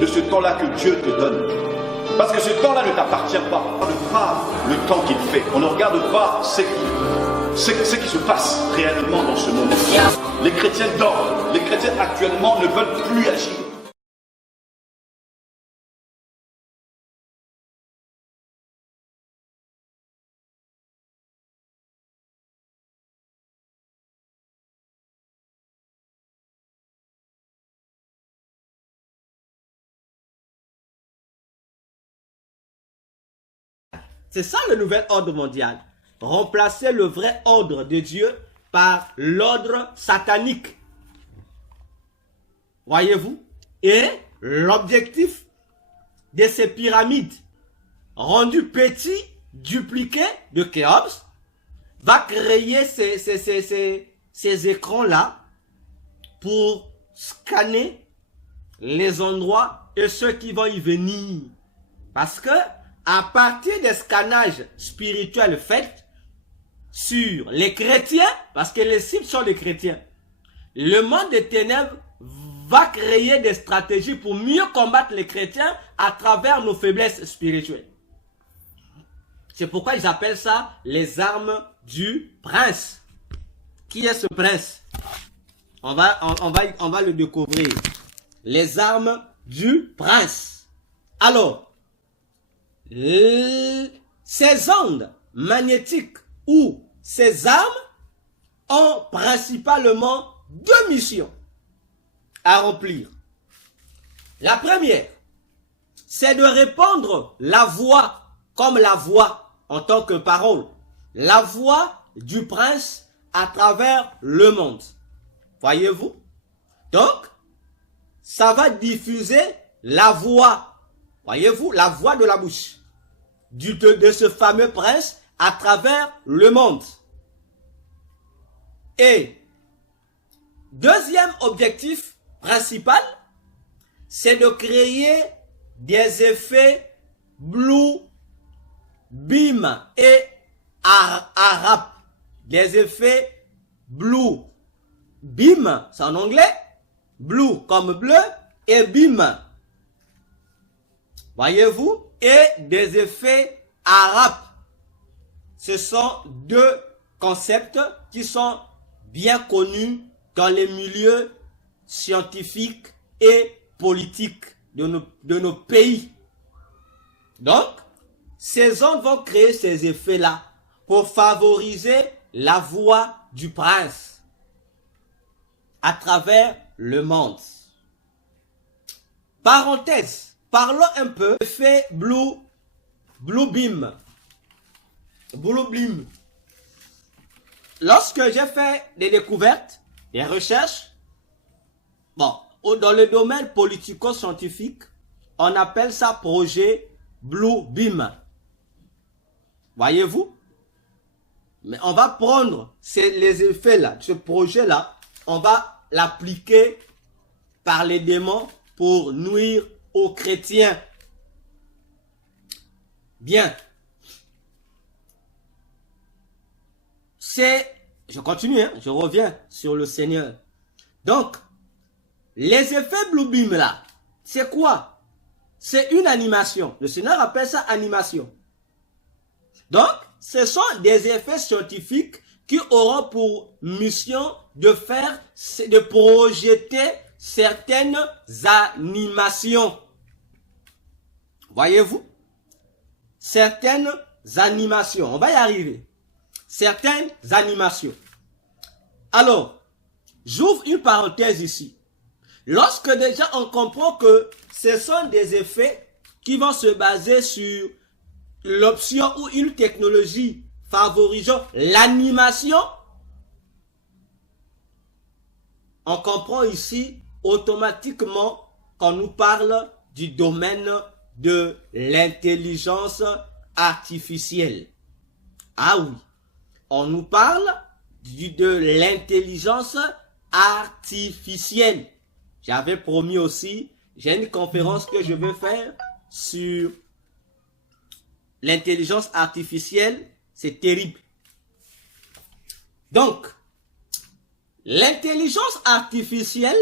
de ce temps-là que Dieu te donne. Parce que ce temps-là ne t'appartient pas. On ne regarde pas le temps qu'il fait. On ne regarde pas ce qui se passe réellement dans ce monde. Les chrétiens dorment. Les chrétiens actuellement ne veulent plus agir. C'est ça le nouvel ordre mondial. Remplacer le vrai ordre de Dieu par l'ordre satanique. Voyez-vous? Et l'objectif de ces pyramides rendues petites, dupliquées de Khéops, va créer ces écrans-là pour scanner les endroits et ceux qui vont y venir. Parce que à partir des scannages spirituels faits sur les chrétiens, parce que les cibles sont les chrétiens, le monde des ténèbres va créer des stratégies pour mieux combattre les chrétiens à travers nos faiblesses spirituelles. C'est pourquoi ils appellent ça les armes du prince. Qui est ce prince? On va le découvrir. Les armes du prince. Alors, ces ondes magnétiques ou ces armes ont principalement deux missions à remplir. La première, c'est de répandre la voix comme la voix en tant que parole. La voix du prince à travers le monde. Voyez-vous? Donc, ça va diffuser la voix. Voyez-vous? La voix de la bouche de ce fameux prince à travers le monde. Et deuxième objectif principal, c'est de créer des effets blue beam et arab. Des effets blue beam, c'est en anglais, blue comme bleu et beam. Voyez-vous? Et des effets arabes. Ce sont deux concepts qui sont bien connus dans les milieux scientifiques et politiques de nos pays. Donc, ces ondes vont créer ces effets-là pour favoriser la voix du prince à travers le monde. Parenthèse. Parlons un peu de l'effet blue beam. Blue beam. Lorsque j'ai fait des découvertes, des recherches, dans le domaine politico-scientifique, on appelle ça projet blue beam. Voyez-vous? Mais on va prendre les effets-là, ce projet-là, on va l'appliquer par les démons pour nuire aux chrétiens. Bien. Je continue, hein, je reviens sur le Seigneur. Donc, les effets blue beam là, c'est quoi? C'est une animation. Le Seigneur appelle ça animation. Donc, ce sont des effets scientifiques qui auront pour mission de projeter certaines animations. Voyez-vous? Certaines animations. On va y arriver. Certaines animations. Alors, j'ouvre une parenthèse ici. Lorsque déjà on comprend que ce sont des effets qui vont se baser sur l'option ou une technologie favorisant l'animation, on comprend ici automatiquement qu'on nous parle du domaine de l'intelligence artificielle. Ah oui, on nous parle de l'intelligence artificielle. J'avais promis aussi, j'ai une conférence que je vais faire sur l'intelligence artificielle. C'est terrible. Donc, l'intelligence artificielle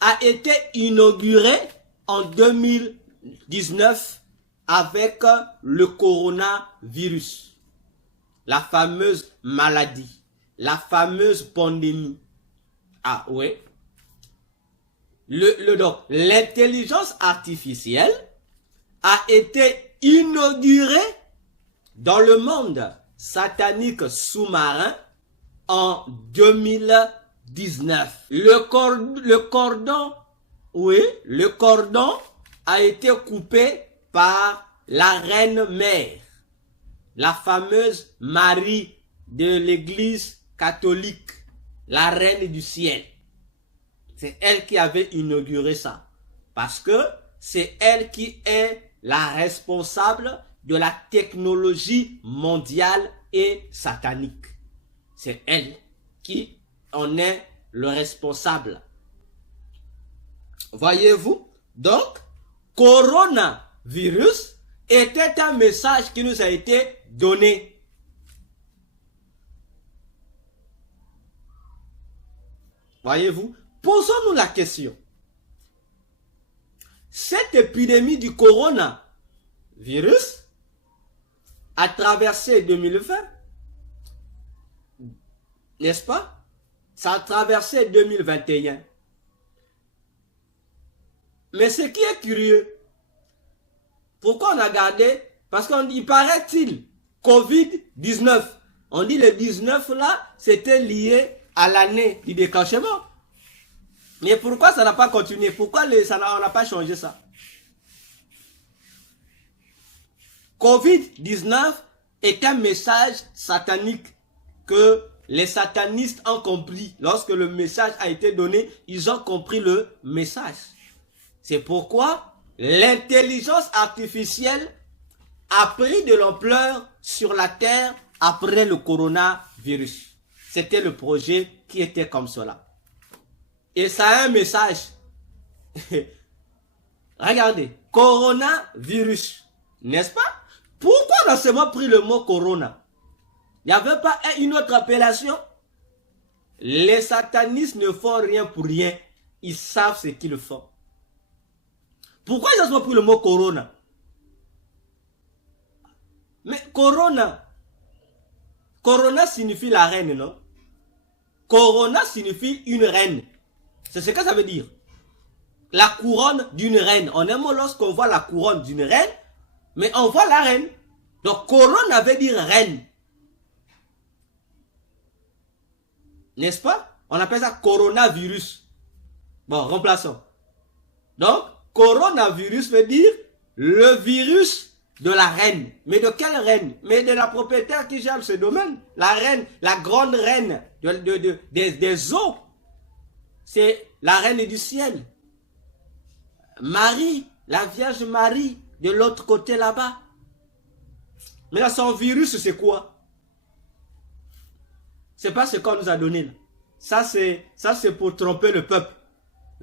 a été inaugurée en 2019 avec le coronavirus, la fameuse maladie, la fameuse pandémie. Ah oui. Donc, l'intelligence artificielle a été inaugurée dans le monde satanique sous-marin en 2019. Le cordon a été coupé par la reine mère, la fameuse Marie de l'église catholique, la reine du ciel. C'est elle qui avait inauguré ça. Parce que c'est elle qui est la responsable de la technologie mondiale et satanique. C'est elle qui en est le responsable. Voyez-vous? Donc, coronavirus était un message qui nous a été donné. Voyez-vous? Posons-nous la question. Cette épidémie du coronavirus a traversé 2020, n'est-ce pas? Ça a traversé 2021. Mais ce qui est curieux, pourquoi on a gardé? Parce qu'on dit, paraît-il, Covid-19. On dit le 19 là, c'était lié à l'année du déclenchement. Mais pourquoi ça n'a pas continué? Pourquoi on n'a pas changé ça? Covid-19 est un message satanique que les satanistes ont compris. Lorsque le message a été donné, ils ont compris le message. C'est pourquoi l'intelligence artificielle a pris de l'ampleur sur la terre après le coronavirus. C'était le projet qui était comme cela. Et ça a un message. Regardez, coronavirus, n'est-ce pas? Pourquoi on a seulement pris le mot corona? Il n'y avait pas une autre appellation? Les satanistes ne font rien pour rien. Ils savent ce qu'ils font. Pourquoi ils ont seulement pris le mot corona? Mais corona signifie la reine, non? Corona signifie une reine. C'est ce que ça veut dire. La couronne d'une reine. On aime lorsqu'on voit la couronne d'une reine, mais on voit la reine. Donc, corona veut dire reine. N'est-ce pas? On appelle ça coronavirus. Bon, remplaçons. Donc, coronavirus veut dire le virus de la reine. Mais de quelle reine? Mais de la propriétaire qui gère ce domaine. La reine, la grande reine des eaux. C'est la reine du ciel. Marie, la Vierge Marie, de l'autre côté là-bas. Mais là, son virus, c'est quoi? C'est pas ce qu'on nous a donné là. Ça, c'est pour tromper le peuple.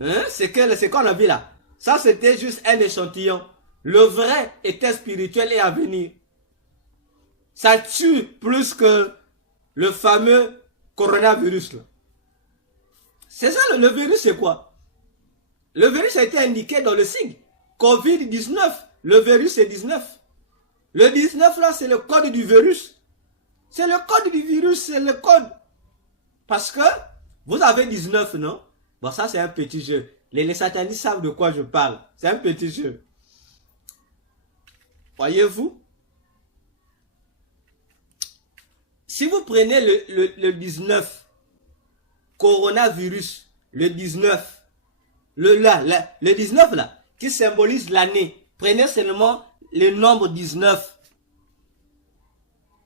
Hein? C'est qu'on a vu là. Ça, c'était juste un échantillon. Le vrai était spirituel et à venir. Ça tue plus que le fameux coronavirus là. C'est ça, le virus, c'est quoi? Le virus a été indiqué dans le signe. Covid-19. Le virus est 19. Le 19 là, c'est le code du virus. C'est le code du virus, c'est le code. Parce que vous avez 19, non? Bon, ça, c'est un petit jeu. Les satanistes savent de quoi je parle. C'est un petit jeu. Voyez-vous? Si vous prenez le 19, coronavirus, le 19, le 19 là, qui symbolise l'année, prenez seulement le nombre 19.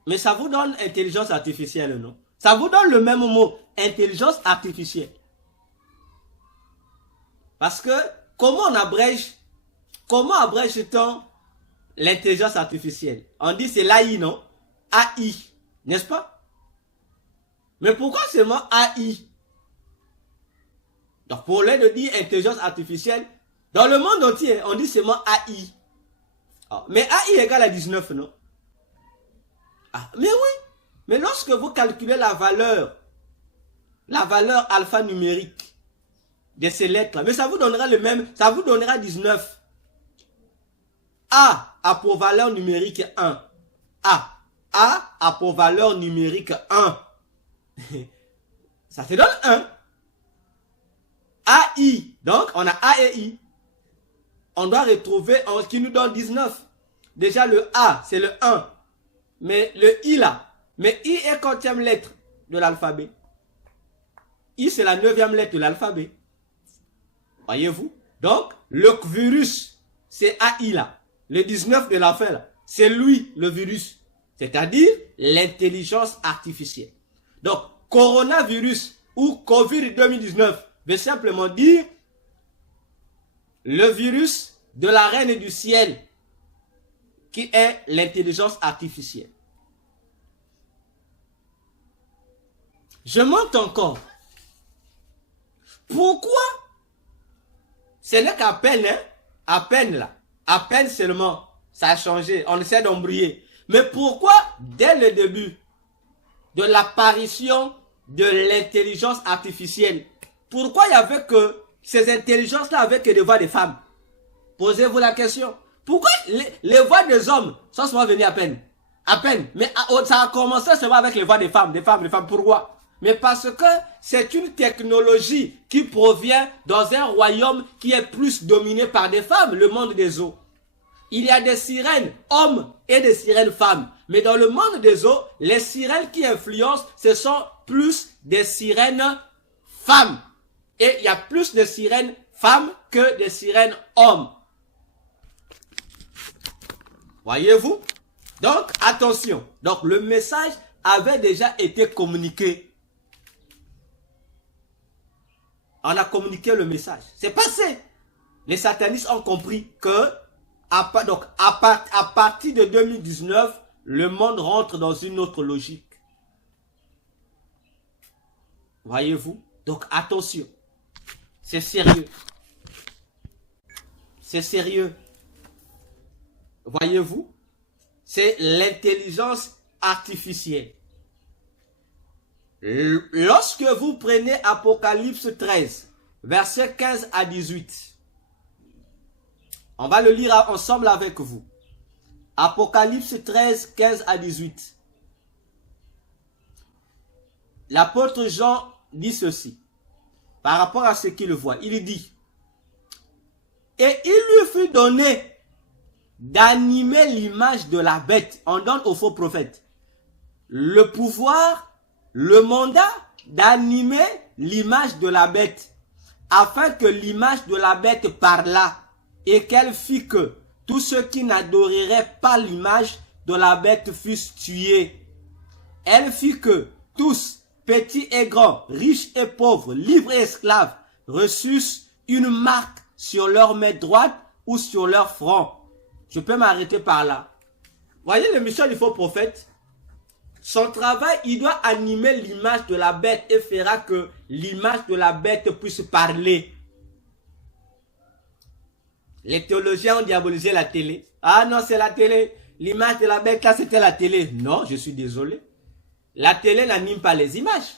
Mais ça vous donne intelligence artificielle, non? Ça vous donne le même mot, intelligence artificielle. Parce que, comment abrège-t-on l'intelligence artificielle? On dit c'est l'AI, non? AI, n'est-ce pas? Mais pourquoi seulement AI? Donc, pour l'aide de dire intelligence artificielle, dans le monde entier, on dit seulement AI. Ah, mais AI égale à 19, non? Ah, mais oui. Mais lorsque vous calculez la valeur alphanumérique de ces lettres. Mais ça vous donnera le même, ça vous donnera 19. A pour valeur numérique 1. A a pour valeur numérique 1. Ça te donne 1. AI. Donc, on a A et I. On doit retrouver ce qui nous donne 19. Déjà, le A, c'est le 1. Mais le I là. Mais I est quantième lettre de l'alphabet. I, c'est la 9e lettre de l'alphabet. Voyez-vous? Donc, le virus, c'est AI là. Le 19 de la fin là. C'est lui, le virus. C'est-à-dire l'intelligence artificielle. Donc, coronavirus ou COVID 2019 veut simplement dire le virus de la reine du ciel qui est l'intelligence artificielle. Je monte encore. Pourquoi? Ce n'est qu'à peine, hein? À peine là. À peine seulement. Ça a changé. On essaie d'embrouiller. Mais pourquoi, dès le début de l'apparition de l'intelligence artificielle, pourquoi il y avait que ces intelligences-là avaient que des voix des femmes? Posez-vous la question. Pourquoi les voix des hommes sont souvent venues à peine? À peine. Mais ça a commencé seulement avec les voix des femmes. Des femmes. Pourquoi? Mais parce que c'est une technologie qui provient dans un royaume qui est plus dominé par des femmes, le monde des eaux. Il y a des sirènes hommes et des sirènes femmes. Mais dans le monde des eaux, les sirènes qui influencent, ce sont plus des sirènes femmes. Et il y a plus de sirènes femmes que de sirènes hommes. Voyez-vous? Donc, attention. Donc, le message avait déjà été communiqué. On a communiqué le message. C'est passé. Les satanistes ont compris que à partir de 2019, le monde rentre dans une autre logique. Voyez-vous? Donc attention. C'est sérieux. C'est sérieux. Voyez-vous? C'est l'intelligence artificielle. Lorsque vous prenez Apocalypse 13, versets 15 à 18, on va le lire ensemble avec vous. Apocalypse 13, 15 à 18. L'apôtre Jean dit ceci, par rapport à ce qu'il voit. Il dit, « Et il lui fut donné d'animer l'image de la bête. » On donne au faux prophète le pouvoir, le mandat d'animer l'image de la bête, afin que l'image de la bête parlât, et qu'elle fit que tous ceux qui n'adoreraient pas l'image de la bête fussent tués. Elle fit que tous, petits et grands, riches et pauvres, libres et esclaves, reçussent une marque sur leur main droite ou sur leur front. Je peux m'arrêter par là. Voyez le mission du faux prophète? Son travail, il doit animer l'image de la bête et fera que l'image de la bête puisse parler. Les théologiens ont diabolisé la télé. Ah non, c'est la télé. L'image de la bête, là, c'était la télé. Non, je suis désolé. La télé n'anime pas les images.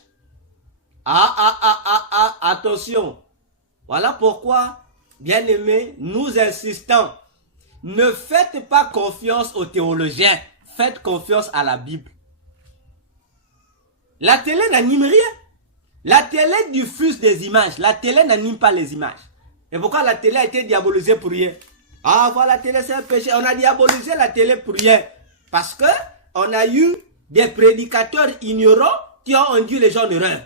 Attention. Voilà pourquoi, bien aimés, nous insistons. Ne faites pas confiance aux théologiens. Faites confiance à la Bible. La télé n'anime rien. La télé diffuse des images. La télé n'anime pas les images. Et pourquoi la télé a été diabolisée pour rien? Ah, voilà, la télé c'est un péché. On a diabolisé la télé pour rien. Parce que on a eu des prédicateurs ignorants qui ont induit les gens en erreur.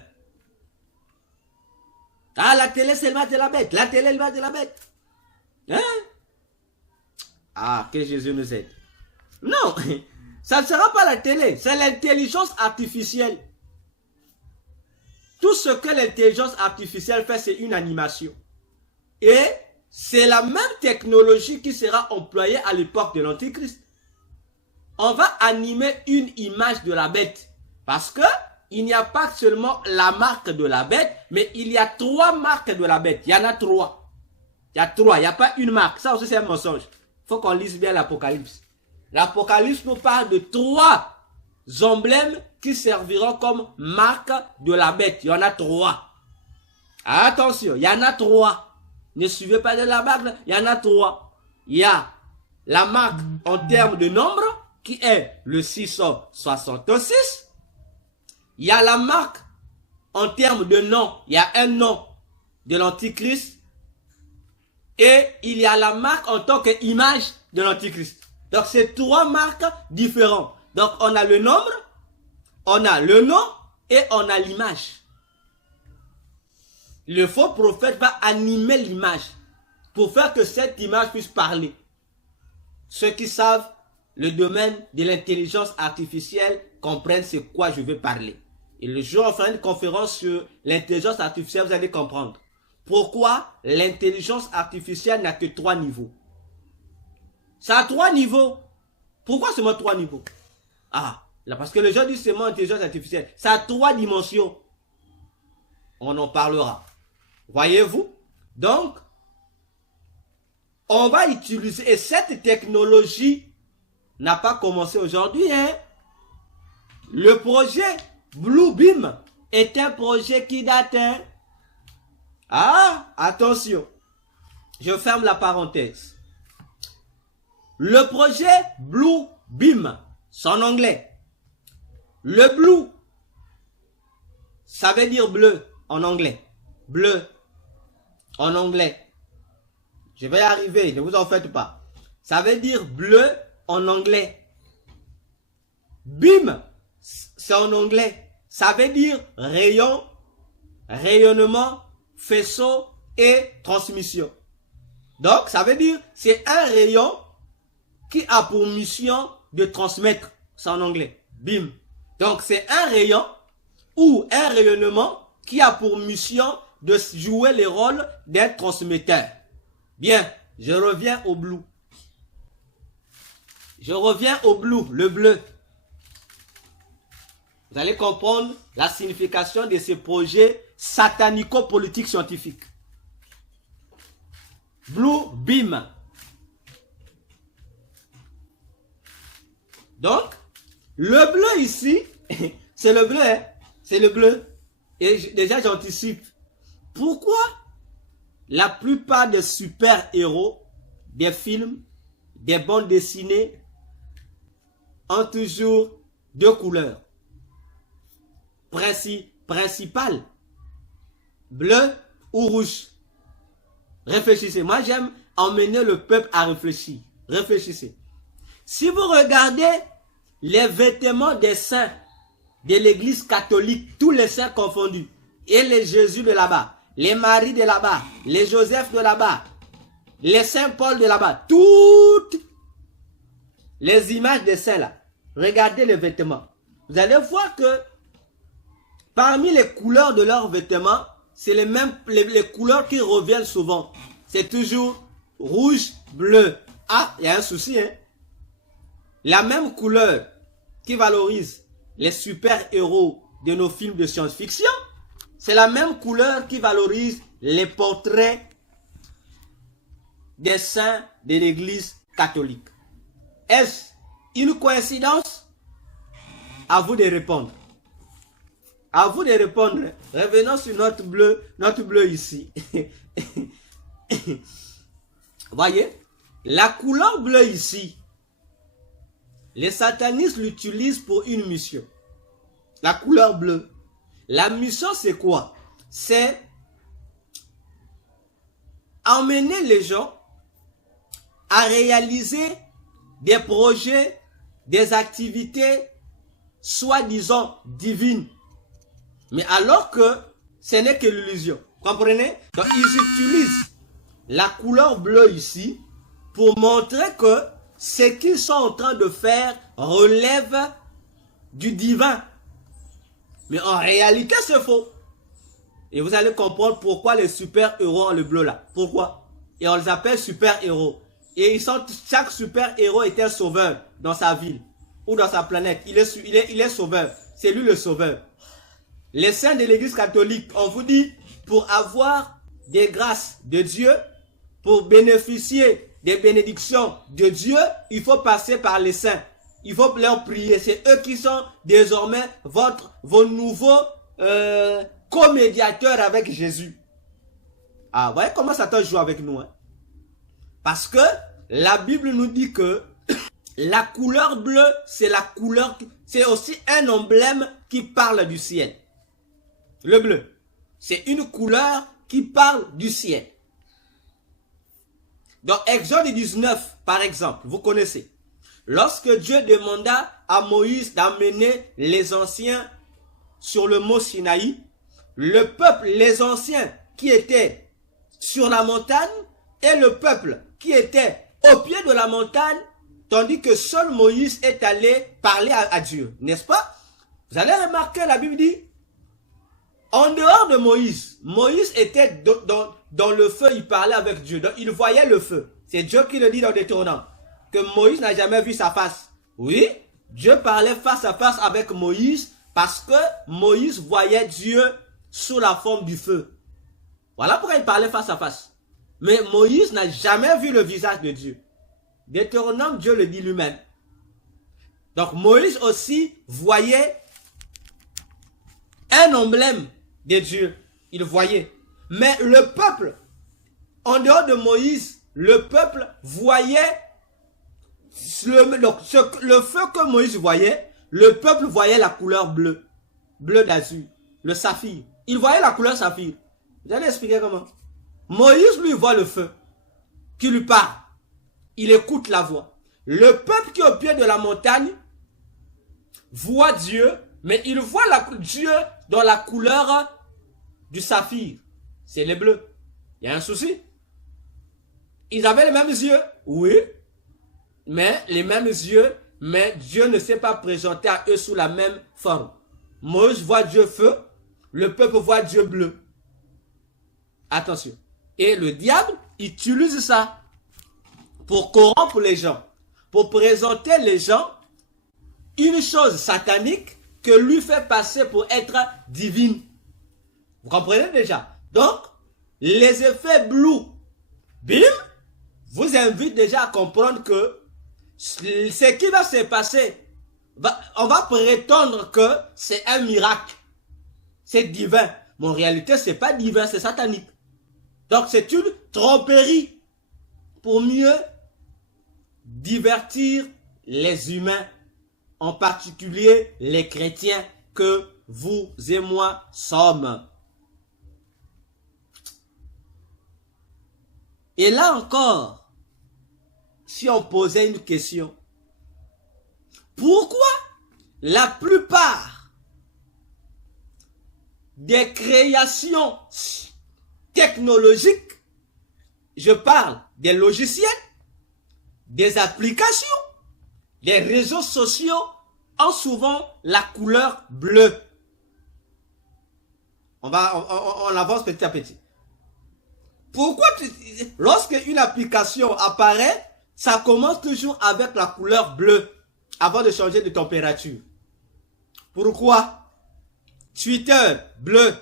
Ah, la télé c'est le match de la bête. La télé est le match de la bête. Hein? Ah, que Jésus nous aide. Non, ça ne sera pas la télé. C'est l'intelligence artificielle. Tout ce que l'intelligence artificielle fait, c'est une animation. Et c'est la même technologie qui sera employée à l'époque de l'Antichrist. On va animer une image de la bête. Parce que il n'y a pas seulement la marque de la bête, mais il y a 3 marques de la bête. Il y en a 3. Il y a 3, il n'y a pas une marque. Ça aussi c'est un mensonge. Il faut qu'on lise bien l'Apocalypse. L'Apocalypse nous parle de 3 emblèmes qui serviront comme marque de la bête. Il y en a 3. Attention, il y en a 3. Ne suivez pas de la marque, il y en a 3. Il y a la marque en termes de nombre, qui est le 666. Il y a la marque en termes de nom, il y a un nom de l'Antichrist. Et il y a la marque en tant qu'image de l'Antichrist. Donc c'est 3 marques différentes. Donc on a le nombre, on a le nom et on a l'image. Le faux prophète va animer l'image pour faire que cette image puisse parler. Ceux qui savent le domaine de l'intelligence artificielle comprennent c'est quoi je vais parler. Et le jour où on fera une conférence sur l'intelligence artificielle, vous allez comprendre pourquoi l'intelligence artificielle n'a que 3 niveaux. Ça a 3 niveaux. Pourquoi seulement 3 niveaux? Ah, là parce que les gens disent seulement intelligence artificielle. Ça a 3 dimensions. On en parlera. Voyez-vous? Donc, on va utiliser, et cette technologie n'a pas commencé aujourd'hui, hein. Le projet Bluebeam est un projet qui date, hein. Ah, attention. Je ferme la parenthèse. Le projet Bluebeam, c'est en anglais. Le blue, ça veut dire bleu en anglais. Bleu en anglais. Je vais y arriver, ne vous en faites pas. Ça veut dire bleu en anglais. Beam, c'est en anglais. Ça veut dire rayon, rayonnement, faisceau et transmission. Donc, ça veut dire c'est un rayon qui a pour mission de transmettre. C'est en anglais. Beam. Donc, c'est un rayon ou un rayonnement qui a pour mission de jouer le rôle d'un transmetteur. Bien, je reviens au blue. Je reviens au blue, le bleu. Vous allez comprendre la signification de ce projet satanico-politique scientifique. Blue Beam. Donc, le bleu ici, c'est le bleu, hein? C'est le bleu. Et déjà, j'anticipe. Pourquoi la plupart des super-héros, des films, des bandes dessinées, ont toujours 2 couleurs principales, bleu ou rouge? Réfléchissez. Moi, j'aime emmener le peuple à réfléchir. Réfléchissez. Si vous regardez les vêtements des saints de l'église catholique, tous les saints confondus, et les Jésus de là-bas, les Marie de là-bas, les Joseph de là-bas, les Saint Paul de là-bas, toutes les images des saints là, regardez les vêtements. Vous allez voir que parmi les couleurs de leurs vêtements, c'est les mêmes, les couleurs qui reviennent souvent. C'est toujours rouge, bleu. Ah, il y a un souci, hein. La même couleur qui valorise les super-héros de nos films de science-fiction, c'est la même couleur qui valorise les portraits des saints de l'église catholique. Est-ce une coïncidence? À vous de répondre. À vous de répondre. Revenons sur notre bleu ici. Voyez, la couleur bleue ici, les satanistes l'utilisent pour une mission. La couleur bleue. La mission, c'est quoi? C'est emmener les gens à réaliser des projets, des activités soi-disant divines. Mais alors que ce n'est que l'illusion. Comprenez? Donc ils utilisent la couleur bleue ici pour montrer que ce qu'ils sont en train de faire relève du divin. Mais en réalité, c'est faux. Et vous allez comprendre pourquoi les super-héros ont le bleu là. Pourquoi? Et on les appelle super-héros. Et chaque super-héros est un sauveur dans sa ville ou dans sa planète. Il est sauveur. C'est lui le sauveur. Les saints de l'église catholique, on vous dit, pour avoir des grâces de Dieu, pour bénéficier des bénédictions de Dieu, il faut passer par les saints. Il faut leur prier. C'est eux qui sont désormais vos nouveaux co-médiateurs avec Jésus. Ah, vous voyez comment Satan joue avec nous, hein? Parce que la Bible nous dit que la couleur bleue, c'est la couleur, c'est aussi un emblème qui parle du ciel. Le bleu, c'est une couleur qui parle du ciel. Dans Exode 19, par exemple, vous connaissez. Lorsque Dieu demanda à Moïse d'amener les anciens sur le mont Sinaï, le peuple, les anciens qui étaient sur la montagne et le peuple qui était au pied de la montagne, tandis que seul Moïse est allé parler à Dieu, n'est-ce pas? Vous allez remarquer, la Bible dit, en dehors de Moïse, Moïse était dans le feu, il parlait avec Dieu, donc il voyait le feu. C'est Dieu qui le dit dans Deutéronome, que Moïse n'a jamais vu sa face. Oui, Dieu parlait face à face avec Moïse parce que Moïse voyait Dieu sous la forme du feu. Voilà pourquoi il parlait face à face. Mais Moïse n'a jamais vu le visage de Dieu. Deutéronome, Dieu le dit lui-même. Donc Moïse aussi voyait un emblème de Dieu. Il voyait. Mais le peuple, en dehors de Moïse, le peuple voyait le feu que Moïse voyait. Le peuple voyait la couleur bleue. Bleu d'azur. Le saphir. Il voyait la couleur saphir. Vous allez expliquer comment. Moïse lui voit le feu qui lui parle. Il écoute la voix. Le peuple qui est au pied de la montagne voit Dieu, mais il voit Dieu dans la couleur du saphir. C'est les bleus. Il y a un souci. Ils avaient les mêmes yeux, oui, mais les mêmes yeux, mais Dieu ne s'est pas présenté à eux sous la même forme. Moïse voit Dieu feu, le peuple voit Dieu bleu. Attention. Et le diable utilise ça pour corrompre les gens, pour présenter les gens une chose satanique que lui fait passer pour être divine. Vous comprenez déjà? Donc, les effets blue, bim, vous invite déjà à comprendre que ce qui va se passer, on va prétendre que c'est un miracle, c'est divin. Mais en réalité, c'est pas divin, c'est satanique. Donc, c'est une tromperie pour mieux divertir les humains, en particulier les chrétiens que vous et moi sommes. Et là encore, si on posait une question, pourquoi la plupart des créations technologiques, je parle des logiciels, des applications, des réseaux sociaux, ont souvent la couleur bleue? On avance petit à petit. Pourquoi lorsque une application apparaît, ça commence toujours avec la couleur bleue avant de changer de température? Pourquoi? Twitter, bleu.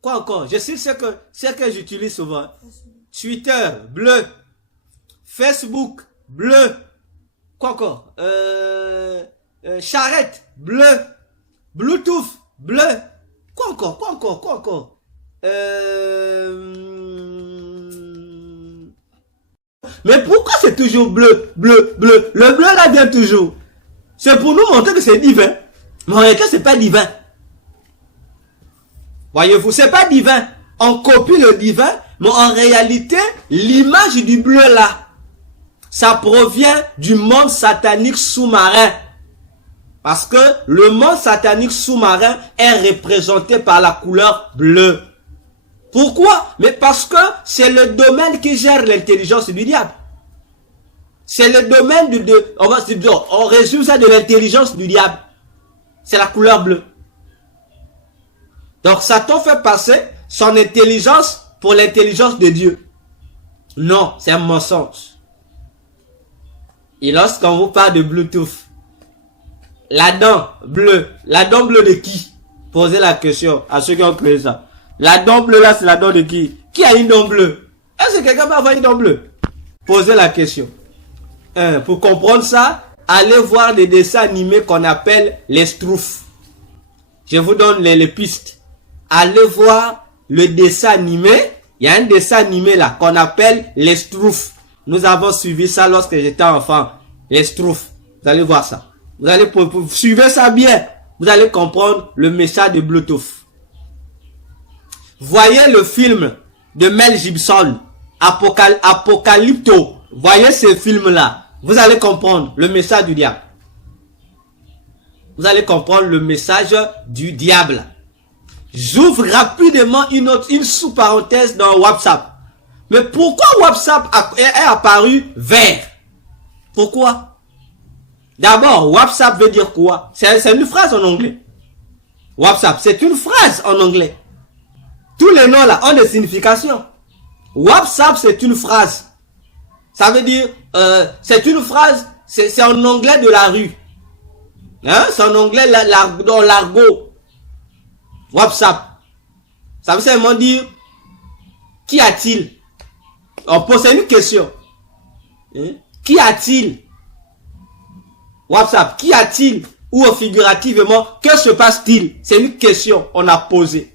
Quoi encore? Je sais ce que j'utilise souvent. Twitter, bleu. Facebook, bleu. Quoi encore? Charrette, bleu. Bluetooth, bleu. Quoi encore? Quoi encore? Quoi encore? Mais pourquoi c'est toujours bleu, bleu, bleu? Le bleu là vient toujours. C'est pour nous montrer que c'est divin. Mais en réalité, c'est pas divin. Voyez-vous, c'est pas divin. On copie le divin, mais en réalité, l'image du bleu là, ça provient du monde satanique sous-marin. Parce que le monde satanique sous-marin est représenté par la couleur bleue. Pourquoi? Mais parce que c'est le domaine qui gère l'intelligence du diable. C'est le domaine on résume ça de l'intelligence du diable. C'est la couleur bleue. Donc Satan fait passer son intelligence pour l'intelligence de Dieu. Non, c'est un mensonge. Et lorsqu'on vous parle de Bluetooth, la dent bleue de qui? Posez la question à ceux qui ont créé ça. La dent bleue là, c'est la dent de qui? Qui a une dent bleue? Est-ce que quelqu'un peut avoir une dent bleue? Posez la question. Pour comprendre ça, allez voir les dessins animés qu'on appelle les Schtroumpfs. Je vous donne les pistes. Allez voir le dessin animé. Il y a un dessin animé là qu'on appelle les Schtroumpfs. Nous avons suivi ça lorsque j'étais enfant. Les Schtroumpfs. Vous allez voir ça. Vous allez suivez ça bien. Vous allez comprendre le message de Bluetooth. Voyez le film de Mel Gibson, Apocalypto. Voyez ce film-là. Vous allez comprendre le message du diable. Vous allez comprendre le message du diable. J'ouvre rapidement une sous-parenthèse dans WhatsApp. Mais pourquoi WhatsApp est apparu vert? Pourquoi? D'abord, WhatsApp veut dire quoi? C'est une phrase en anglais. WhatsApp, c'est une phrase en anglais. Tous les noms là ont des significations. WhatsApp, c'est une phrase. Ça veut dire, c'est une phrase, c'est en anglais de la rue. Hein? C'est en anglais dans l'argot. WhatsApp. Ça veut seulement dire, qu'y a-t-il? On pose une question. Hein? Qu'y a-t-il? WhatsApp, qu'y a-t-il? Ou figurativement, que se passe-t-il? C'est une question on a posée.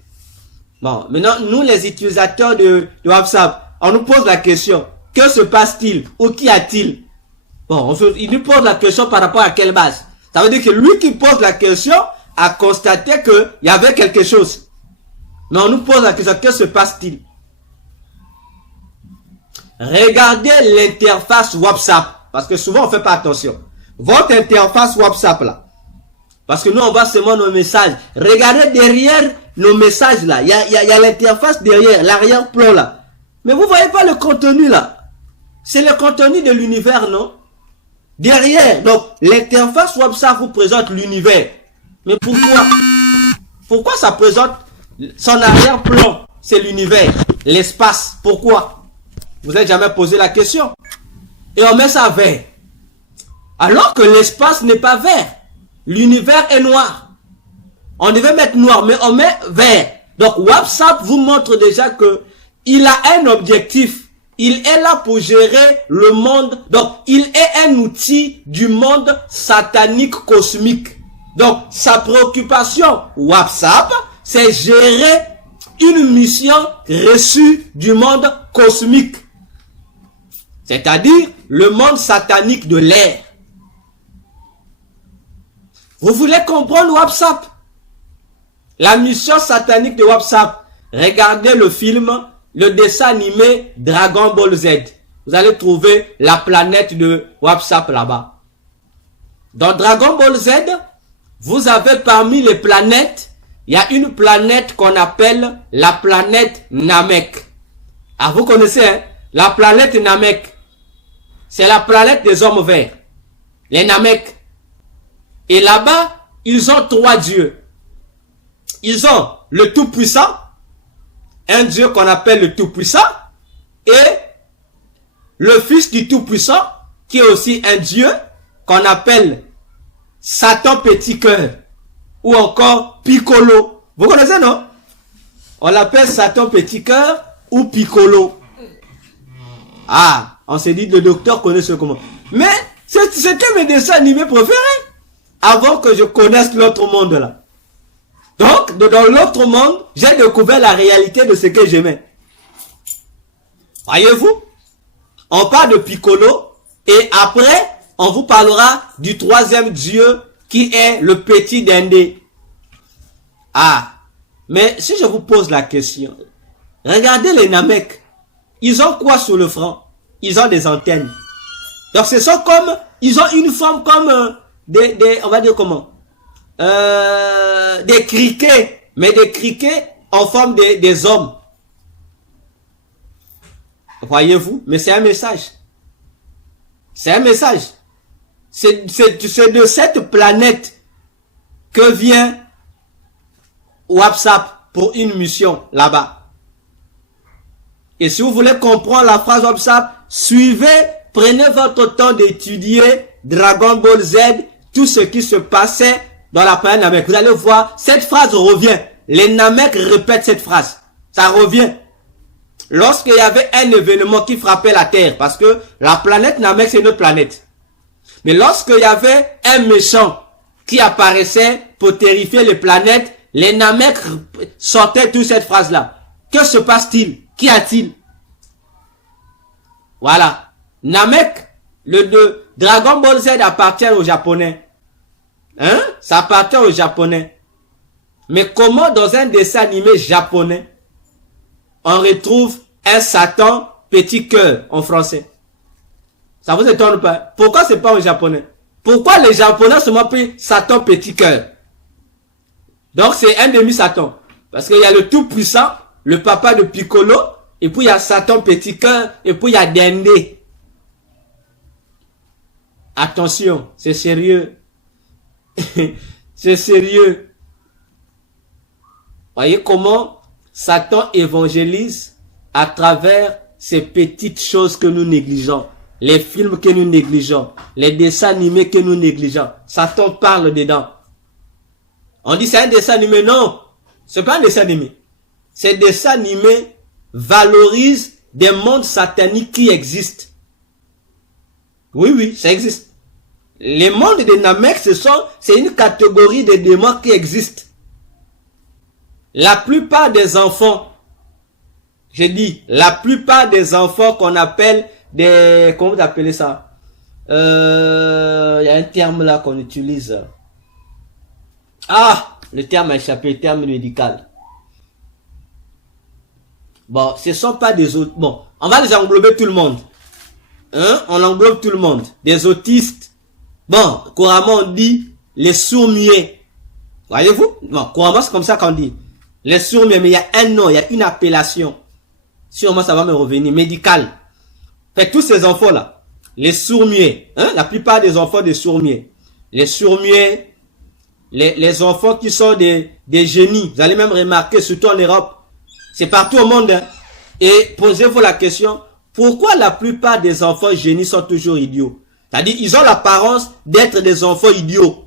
Bon, maintenant, nous les utilisateurs de WhatsApp, on nous pose la question. Que se passe-t-il? Ou qu'y a-t-il? Bon, il nous pose la question par rapport à quelle base? Ça veut dire que lui qui pose la question a constaté qu'il y avait quelque chose. Mais on nous pose la question, que se passe-t-il? Regardez l'interface WhatsApp. Parce que souvent on ne fait pas attention. Votre interface WhatsApp là. Parce que nous on voit seulement nos messages. Regardez derrière nos messages là. Il y a l'interface derrière, l'arrière-plan là. Mais vous voyez pas le contenu là. C'est le contenu de l'univers, non? Derrière, donc l'interface WhatsApp vous présente l'univers. Mais pourquoi? Pourquoi ça présente son arrière-plan? C'est l'univers, l'espace. Pourquoi? Vous n'avez jamais posé la question. Et on met ça vert. Alors que l'espace n'est pas vert. L'univers est noir. On devait mettre noir, mais on met vert. Donc WhatsApp vous montre déjà que il a un objectif. Il est là pour gérer le monde. Donc il est un outil du monde satanique cosmique. Donc sa préoccupation WhatsApp, c'est gérer une mission reçue du monde cosmique. C'est-à-dire le monde satanique de l'air. Vous voulez comprendre WhatsApp? La mission satanique de WhatsApp. Regardez le film, le dessin animé Dragon Ball Z. Vous allez trouver la planète de WhatsApp là-bas. Dans Dragon Ball Z, vous avez parmi les planètes, il y a une planète qu'on appelle la planète Namek. Ah, vous connaissez, hein? La planète Namek. C'est la planète des hommes verts. Les Namek. Et là-bas, ils ont trois dieux. Ils ont le Tout-Puissant, un dieu qu'on appelle le Tout-Puissant, et le fils du Tout-Puissant, qui est aussi un dieu qu'on appelle Satan Petit Cœur, ou encore Piccolo. Vous connaissez, non? On l'appelle Satan Petit Cœur ou Piccolo. Ah, on s'est dit, le docteur connaît ce comment. Mais c'était mes dessins animés préférés. Avant que je connaisse l'autre monde là. Donc, dans l'autre monde, j'ai découvert la réalité de ce que j'aimais. Voyez-vous? On parle de Piccolo et après, on vous parlera du troisième dieu qui est le petit Dendé. Ah, mais si je vous pose la question, regardez les Namek. Ils ont quoi sur le front? Ils ont des antennes. Donc, ce sont comme, ils ont une forme comme on va dire comment? Des criquets, mais des criquets en forme des hommes. Voyez-vous? Mais c'est un message. C'est un message. C'est de cette planète que vient WhatsApp pour une mission là-bas. Et si vous voulez comprendre la phrase WhatsApp, suivez, prenez votre temps d'étudier Dragon Ball Z, tout ce qui se passait dans la planète Namek. Vous allez voir, cette phrase revient. Les Namek répètent cette phrase. Ça revient. Lorsqu'il y avait un événement qui frappait la Terre, parce que la planète Namek, c'est une autre planète. Mais lorsqu'il y avait un méchant qui apparaissait pour terrifier les planètes, les Namek sortaient toute cette phrase-là. Que se passe-t-il? Qu'y a-t-il? Voilà. Namek, le Dragon Ball Z appartient aux Japonais. Hein? Ça appartient aux Japonais. Mais comment dans un dessin animé japonais, on retrouve un Satan petit cœur en français? Ça vous étonne pas? Pourquoi c'est pas aux Japonais? Pourquoi les Japonais se m'appellent Satan petit cœur? Donc c'est un demi-Satan. Parce qu'il y a le tout puissant, le papa de Piccolo, et puis il y a Satan petit cœur, et puis il y a Dende. Attention, c'est sérieux. C'est sérieux. Voyez comment Satan évangélise à travers ces petites choses que nous négligeons. Les films que nous négligeons. Les dessins animés que nous négligeons. Satan parle dedans. On dit c'est un dessin animé. Non, c'est pas un dessin animé. Ces dessins animés valorisent des mondes sataniques qui existent. Oui, oui, ça existe. Les mondes de Namek, c'est une catégorie de démons qui existent. La plupart des enfants, j'ai dit, la plupart des enfants qu'on appelle des, comment vous appelez ça? Il y a un terme là qu'on utilise. Ah, le terme a échappé, le terme médical. Bon, ce ne sont pas des autres. Bon, on va les englober tout le monde. Hein? On englobe tout le monde. Des autistes. Bon, couramment on dit les sourds-muets. Voyez-vous? Bon, couramment c'est comme ça qu'on dit. Les sourds-muets, mais il y a un nom, il y a une appellation. Sûrement ça va me revenir. Médical. Fait tous ces enfants-là, les sourds-muets, hein? La plupart des enfants des sourds-muets. Les sourds-muets, les enfants qui sont des génies. Vous allez même remarquer, surtout en Europe. C'est partout au monde. Hein? Et posez-vous la question, pourquoi la plupart des enfants génies sont toujours idiots? C'est-à-dire, ils ont l'apparence d'être des enfants idiots.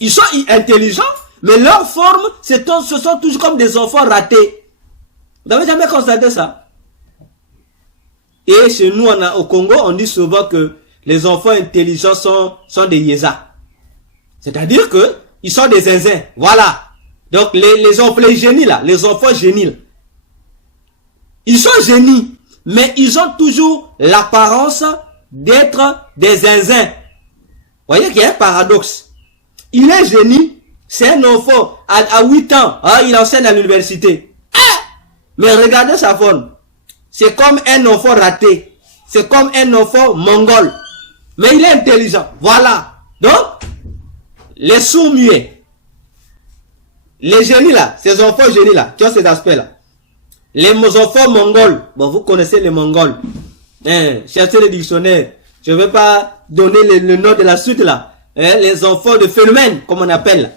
Ils sont intelligents, mais leur forme, ce sont toujours comme des enfants ratés. Vous n'avez jamais constaté ça? Et chez nous, au Congo, on dit souvent que les enfants intelligents sont des yézas. C'est-à-dire que ils sont des zinzins. Voilà. Donc, les génies là, les enfants génies, ils sont génies, mais ils ont toujours l'apparence d'être des zinzins. Vous voyez qu'il y a un paradoxe. Il est génie, c'est un enfant à 8 ans, hein, il enseigne à l'université. Mais regardez sa forme. C'est comme un enfant raté. C'est comme un enfant mongol. Mais il est intelligent. Voilà. Donc, les sourds-muets, les génies là, ces enfants génies là, qui ont ces aspects là. Les enfants mongols, bon vous connaissez les mongols. Cherchez le dictionnaire. Je ne vais pas donner le nom de la suite là. Les enfants de phénomène, comme on appelle.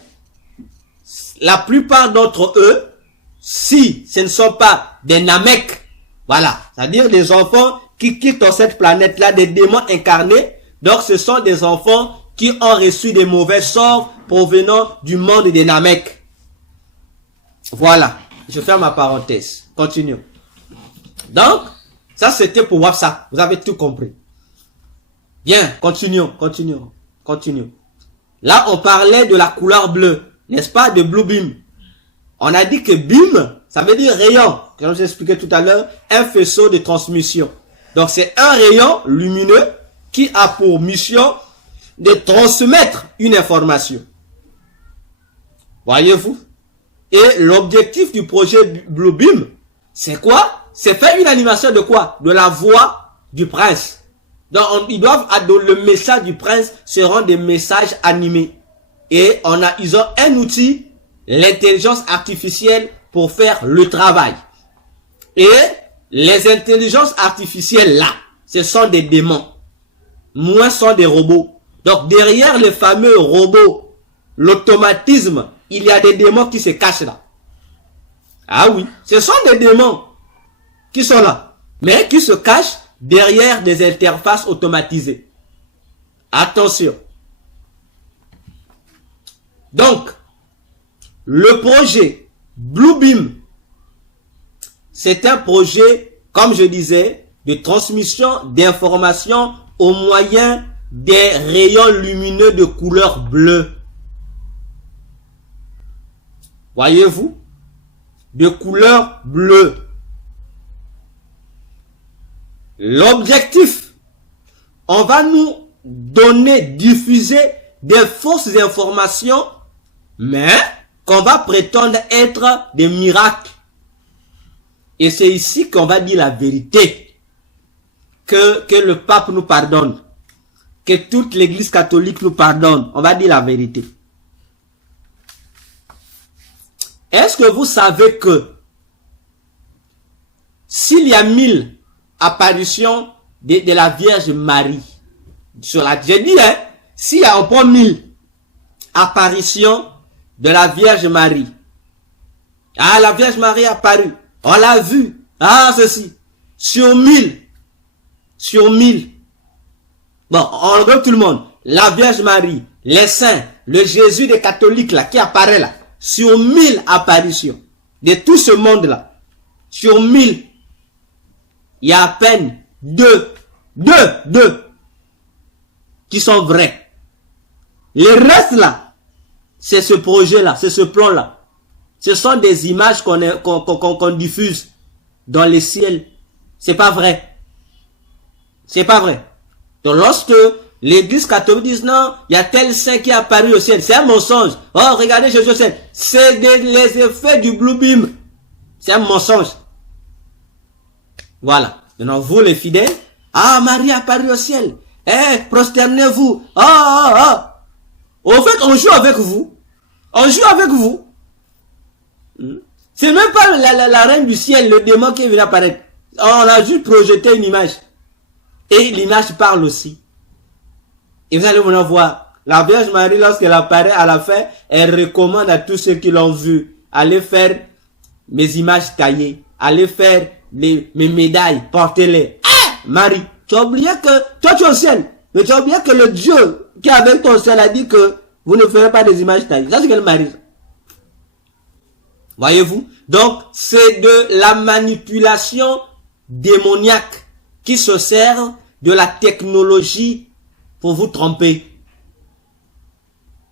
La plupart d'entre eux, si ce ne sont pas des Namek, voilà, c'est-à-dire des enfants qui quittent cette planète-là, des démons incarnés, donc ce sont des enfants qui ont reçu des mauvais sorts provenant du monde des Namek. Voilà, je ferme ma parenthèse. Continuons. Donc, ça c'était pour WhatsApp. Vous avez tout compris. Bien, continuons. Là, on parlait de la couleur bleue, n'est-ce pas, de Blue Beam. On a dit que beam, ça veut dire rayon. Comme je vous ai expliqué tout à l'heure, un faisceau de transmission. Donc, c'est un rayon lumineux qui a pour mission de transmettre une information. Voyez-vous? Et l'objectif du projet Blue Beam, c'est quoi? C'est faire une animation de quoi? De la voix du prince. Donc, ils doivent, le message du prince seront des messages animés. Et ils ont un outil, l'intelligence artificielle, pour faire le travail. Et les intelligences artificielles là, ce sont des démons. Moins sont des robots. Donc, derrière les fameux robots, l'automatisme, il y a des démons qui se cachent là. Ah oui, ce sont des démons qui sont là, mais qui se cachent derrière des interfaces automatisées. Attention. Donc, le projet Blue Beam, c'est un projet, comme je disais, de transmission d'informations au moyen des rayons lumineux de couleur bleue. Voyez-vous? De couleur bleue. L'objectif, on va nous donner, diffuser des fausses informations, mais qu'on va prétendre être des miracles. Et c'est ici qu'on va dire la vérité. Que le pape nous pardonne. Que toute l'église catholique nous pardonne. On va dire la vérité. Est-ce que vous savez que s'il y a 1000 apparitions de la Vierge Marie, sur la, j'ai dit, hein, s'il y a, on prend 1000 apparitions de la Vierge Marie. Ah, la Vierge Marie est apparue. On l'a vu. Ah, ceci. Sur 1000. Sur 1000. Bon, on regarde tout le monde. La Vierge Marie, les saints, le Jésus des catholiques là, qui apparaît là. Sur 1000 apparitions. De tout ce monde-là. Sur 1000. Il y a à peine deux qui sont vrais. Le reste là, c'est ce projet-là, c'est ce plan-là. Ce sont des images qu'on diffuse dans les ciels. C'est pas vrai. C'est pas vrai. Donc lorsque l'église catholique dit non, il y a tel saint qui est apparu au ciel, c'est un mensonge. Oh, regardez Jésus au ciel. C'est les effets du Blue Beam. C'est un mensonge. Voilà. Maintenant, vous les fidèles, ah, Marie est apparue au ciel. Eh, prosternez-vous. Au fait, on joue avec vous. On joue avec vous. C'est même pas la reine du ciel, le démon qui est venu apparaître. On a juste projeté une image. Et l'image parle aussi. Et vous allez vous en voir. La Vierge Marie, lorsqu'elle apparaît à la fin, elle recommande à tous ceux qui l'ont vu, allez faire mes images taillées. Allez faire mes médailles, portez-les. Marie, tu as oublié que toi tu es au ciel. Mais tu as oublié que le Dieu qui est avec toi au ciel a dit que vous ne ferez pas des images taillées. Ça c'est quelle Marie? Voyez-vous? Donc, c'est de la manipulation démoniaque qui se sert de la technologie pour vous tromper.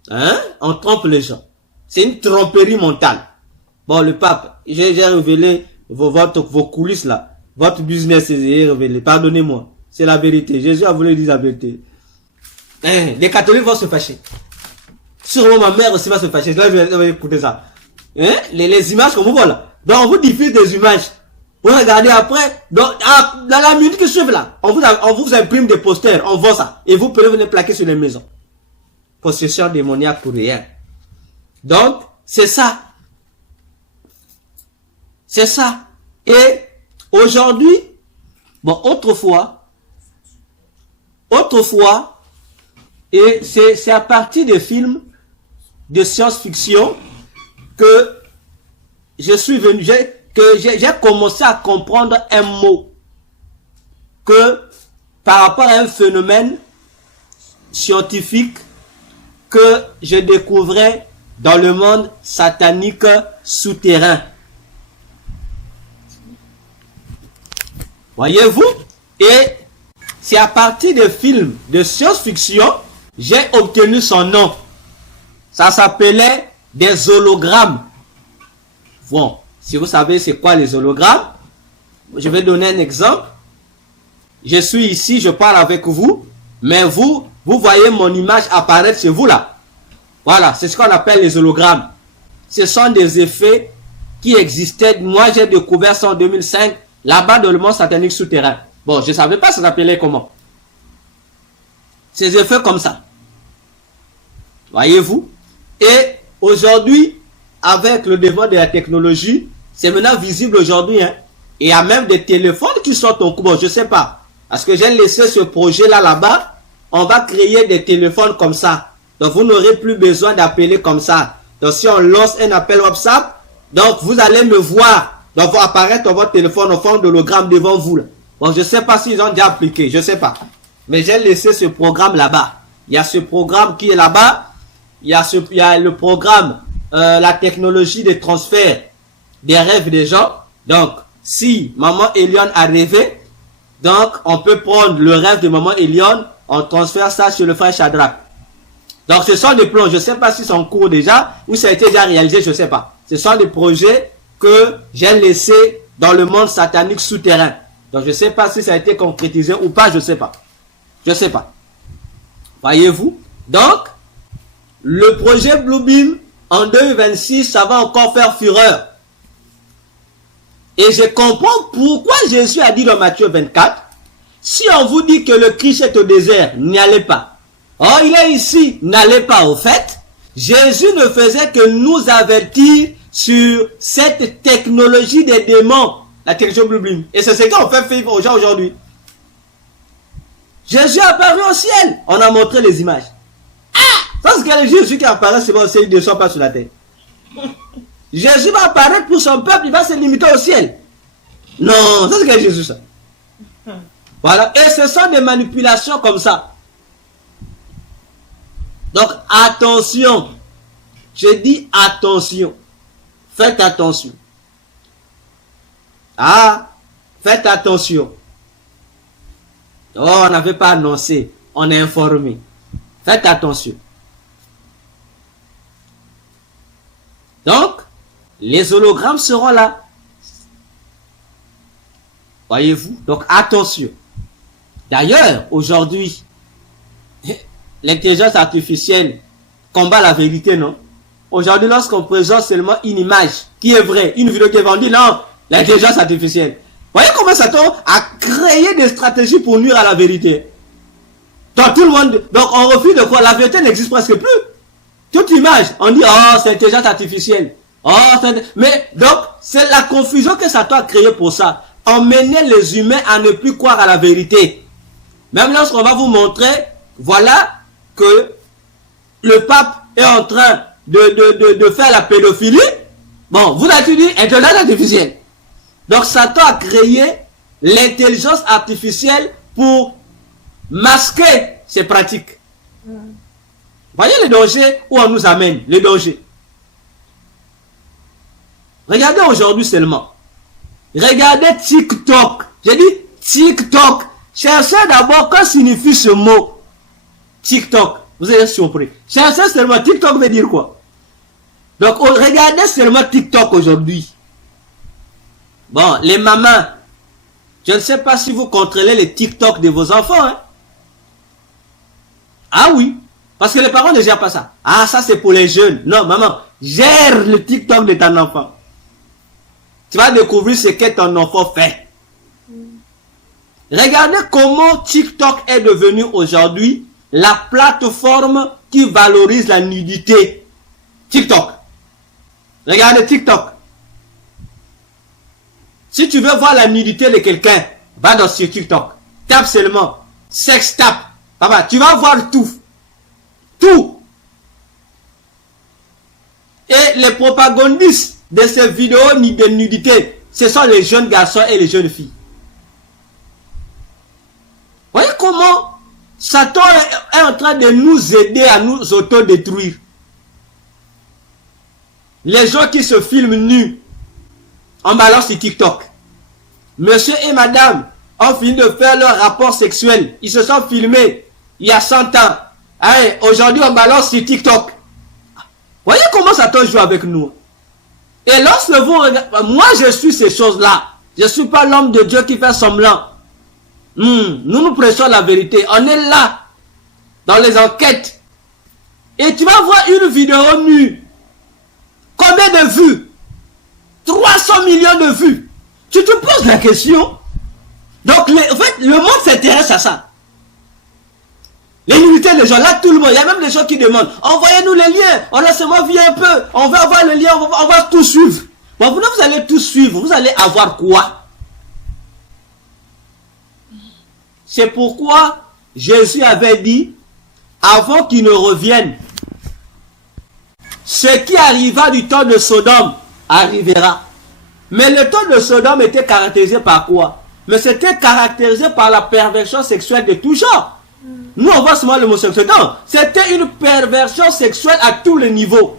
Hein? On trompe les gens. C'est une tromperie mentale. Bon, le pape, j'ai révélé vos coulisses là. Votre business est révélé. Pardonnez-moi. C'est la vérité. Jésus a voulu dire la vérité. Hein? Les catholiques vont se fâcher. Sûrement ma mère aussi va se fâcher. Là, je vais écouter ça. Hein? Les images qu'on vous voit là. Donc, on vous diffuse des images. Vous regardez après. Donc, dans la minute qui suit là, on vous imprime des posters. On voit ça. Et vous pouvez les plaquer sur les maisons. Possession démoniaque pour rien. Donc, c'est ça. C'est ça. Et aujourd'hui, bon, autrefois, et c'est à partir des films de science-fiction que je suis venu, j'ai commencé à comprendre un mot, que par rapport à un phénomène scientifique que je découvrais dans le monde satanique souterrain. Voyez-vous? Et c'est à partir des films de science-fiction, j'ai obtenu son nom. Ça s'appelait des hologrammes. Bon, si vous savez c'est quoi les hologrammes, je vais donner un exemple. Je suis ici, je parle avec vous, mais vous voyez mon image apparaître chez vous là. Voilà, c'est ce qu'on appelle les hologrammes. Ce sont des effets qui existaient. Moi, j'ai découvert ça en 2005, là-bas dans le monde satanique souterrain. Bon, je ne savais pas ça s'appelait comment. Ces effets comme ça. Voyez-vous? Et aujourd'hui, avec le développement de la technologie, c'est maintenant visible aujourd'hui. Hein? Et il y a même des téléphones qui sont en cours. Bon, je ne sais pas. Parce que j'ai laissé ce projet-là là-bas. On va créer des téléphones comme ça. Donc, vous n'aurez plus besoin d'appeler comme ça. Donc, si on lance un appel WhatsApp, donc vous allez me voir. Donc, va apparaître dans votre téléphone en forme d'hologramme devant vous. Là. Bon, je ne sais pas s'ils ont déjà appliqué. Je ne sais pas. Mais j'ai laissé ce programme là-bas. Il y a ce programme qui est là-bas. Il y a le programme, la technologie de transfert des rêves des gens. Donc, si maman Eliane a rêvé, donc on peut prendre le rêve de maman Eliane, on transfère ça sur le frère Shadrach. Donc, ce sont des plans. Je ne sais pas si c'est en cours déjà ou ça a été déjà réalisé, je ne sais pas. Ce sont des projets que j'ai laissés dans le monde satanique souterrain. Donc je ne sais pas si ça a été concrétisé ou pas, je ne sais pas. Je ne sais pas. Voyez-vous? Donc, le projet Bluebeam, en 2026, ça va encore faire fureur. Et je comprends pourquoi Jésus a dit dans Matthieu 24, si on vous dit que le Christ est au désert, n'y allez pas. Oh, il est ici, n'allez pas. Au fait, Jésus ne faisait que nous avertir sur cette technologie des démons, la technologie Bluebeam. Et c'est ce qu'on fait vivre aux gens aujourd'hui. Jésus est apparu au ciel. On a montré les images. Parce que le Jésus qui apparaît, c'est bon, il ne descend pas sur la terre. Jésus va apparaître pour son peuple, il va se limiter au ciel. Non, ça c'est que Jésus ça. Voilà, et ce sont des manipulations comme ça. Donc attention, je dis attention, faites attention. Ah, faites attention. Oh, on n'avait pas annoncé, on est informé. Faites attention. Donc, les hologrammes seront là. Voyez-vous? Donc, attention. D'ailleurs, aujourd'hui, l'intelligence artificielle combat la vérité, non? Aujourd'hui, lorsqu'on présente seulement une image qui est vraie, une vidéo qui est vendue, non, l'intelligence artificielle. Voyez comment Satan a créé des stratégies pour nuire à la vérité. Donc, tout le monde, donc on refuse de quoi? La vérité n'existe presque plus. Toute image, on dit, oh, c'est l'intelligence artificielle. Oh, mais donc, c'est la confusion que Satan a créée pour ça. Emmener les humains à ne plus croire à la vérité. Même lorsqu'on va vous montrer, voilà que le pape est en train de faire la pédophilie. Bon, vous avez dit intelligence artificielle. Donc, Satan a créé l'intelligence artificielle pour masquer ces pratiques. Voyez le danger où on nous amène, le danger. Regardez aujourd'hui seulement. Regardez TikTok. J'ai dit TikTok. Cherchez d'abord quoi signifie ce mot. TikTok. Vous êtes surpris. Cherchez seulement TikTok veut dire quoi. Donc regardez seulement TikTok aujourd'hui. Bon, les mamans. Je ne sais pas si vous contrôlez les TikTok de vos enfants. Hein? Ah oui. Parce que les parents ne gèrent pas ça. Ah, ça c'est pour les jeunes. Non, maman, gère le TikTok de ton enfant. Tu vas découvrir ce que ton enfant fait. Regardez comment TikTok est devenu aujourd'hui la plateforme qui valorise la nudité. TikTok. Regardez TikTok. Si tu veux voir la nudité de quelqu'un, va dans sur TikTok. Tape seulement. Sex tap. Papa, tu vas voir tout. Tout. Et les propagandistes de ces vidéos de nudité, ce sont les jeunes garçons et les jeunes filles. Voyez comment Satan est en train de nous aider à nous autodétruire. Les gens qui se filment nus en balance sur TikTok. Monsieur et madame ont fini de faire leur rapport sexuel. Ils se sont filmés il y a 100 ans. Allez, aujourd'hui on balance sur TikTok. Voyez comment Satan joue avec nous. Et lorsque vous regardez, moi je suis ces choses-là. Je ne suis pas l'homme de Dieu qui fait semblant. Nous prêchons la vérité. On est là, dans les enquêtes. Et tu vas voir une vidéo nue. Combien de vues? 300 millions de vues. Tu te poses la question. Donc, en fait, le monde s'intéresse à ça. Les nudités des gens, là, tout le monde. Il y a même des gens qui demandent, envoyez-nous les liens. On a seulement vu un peu. On va avoir le lien, on va tout suivre. Bon, vous allez tout suivre. Vous allez avoir quoi? C'est pourquoi Jésus avait dit, avant qu'il ne revienne, ce qui arriva du temps de Sodome arrivera. Mais le temps de Sodome était caractérisé par quoi? Mais c'était caractérisé par la perversion sexuelle de tout genre. Nous, on voit seulement l'homosexualité. Non, c'était une perversion sexuelle à tous les niveaux.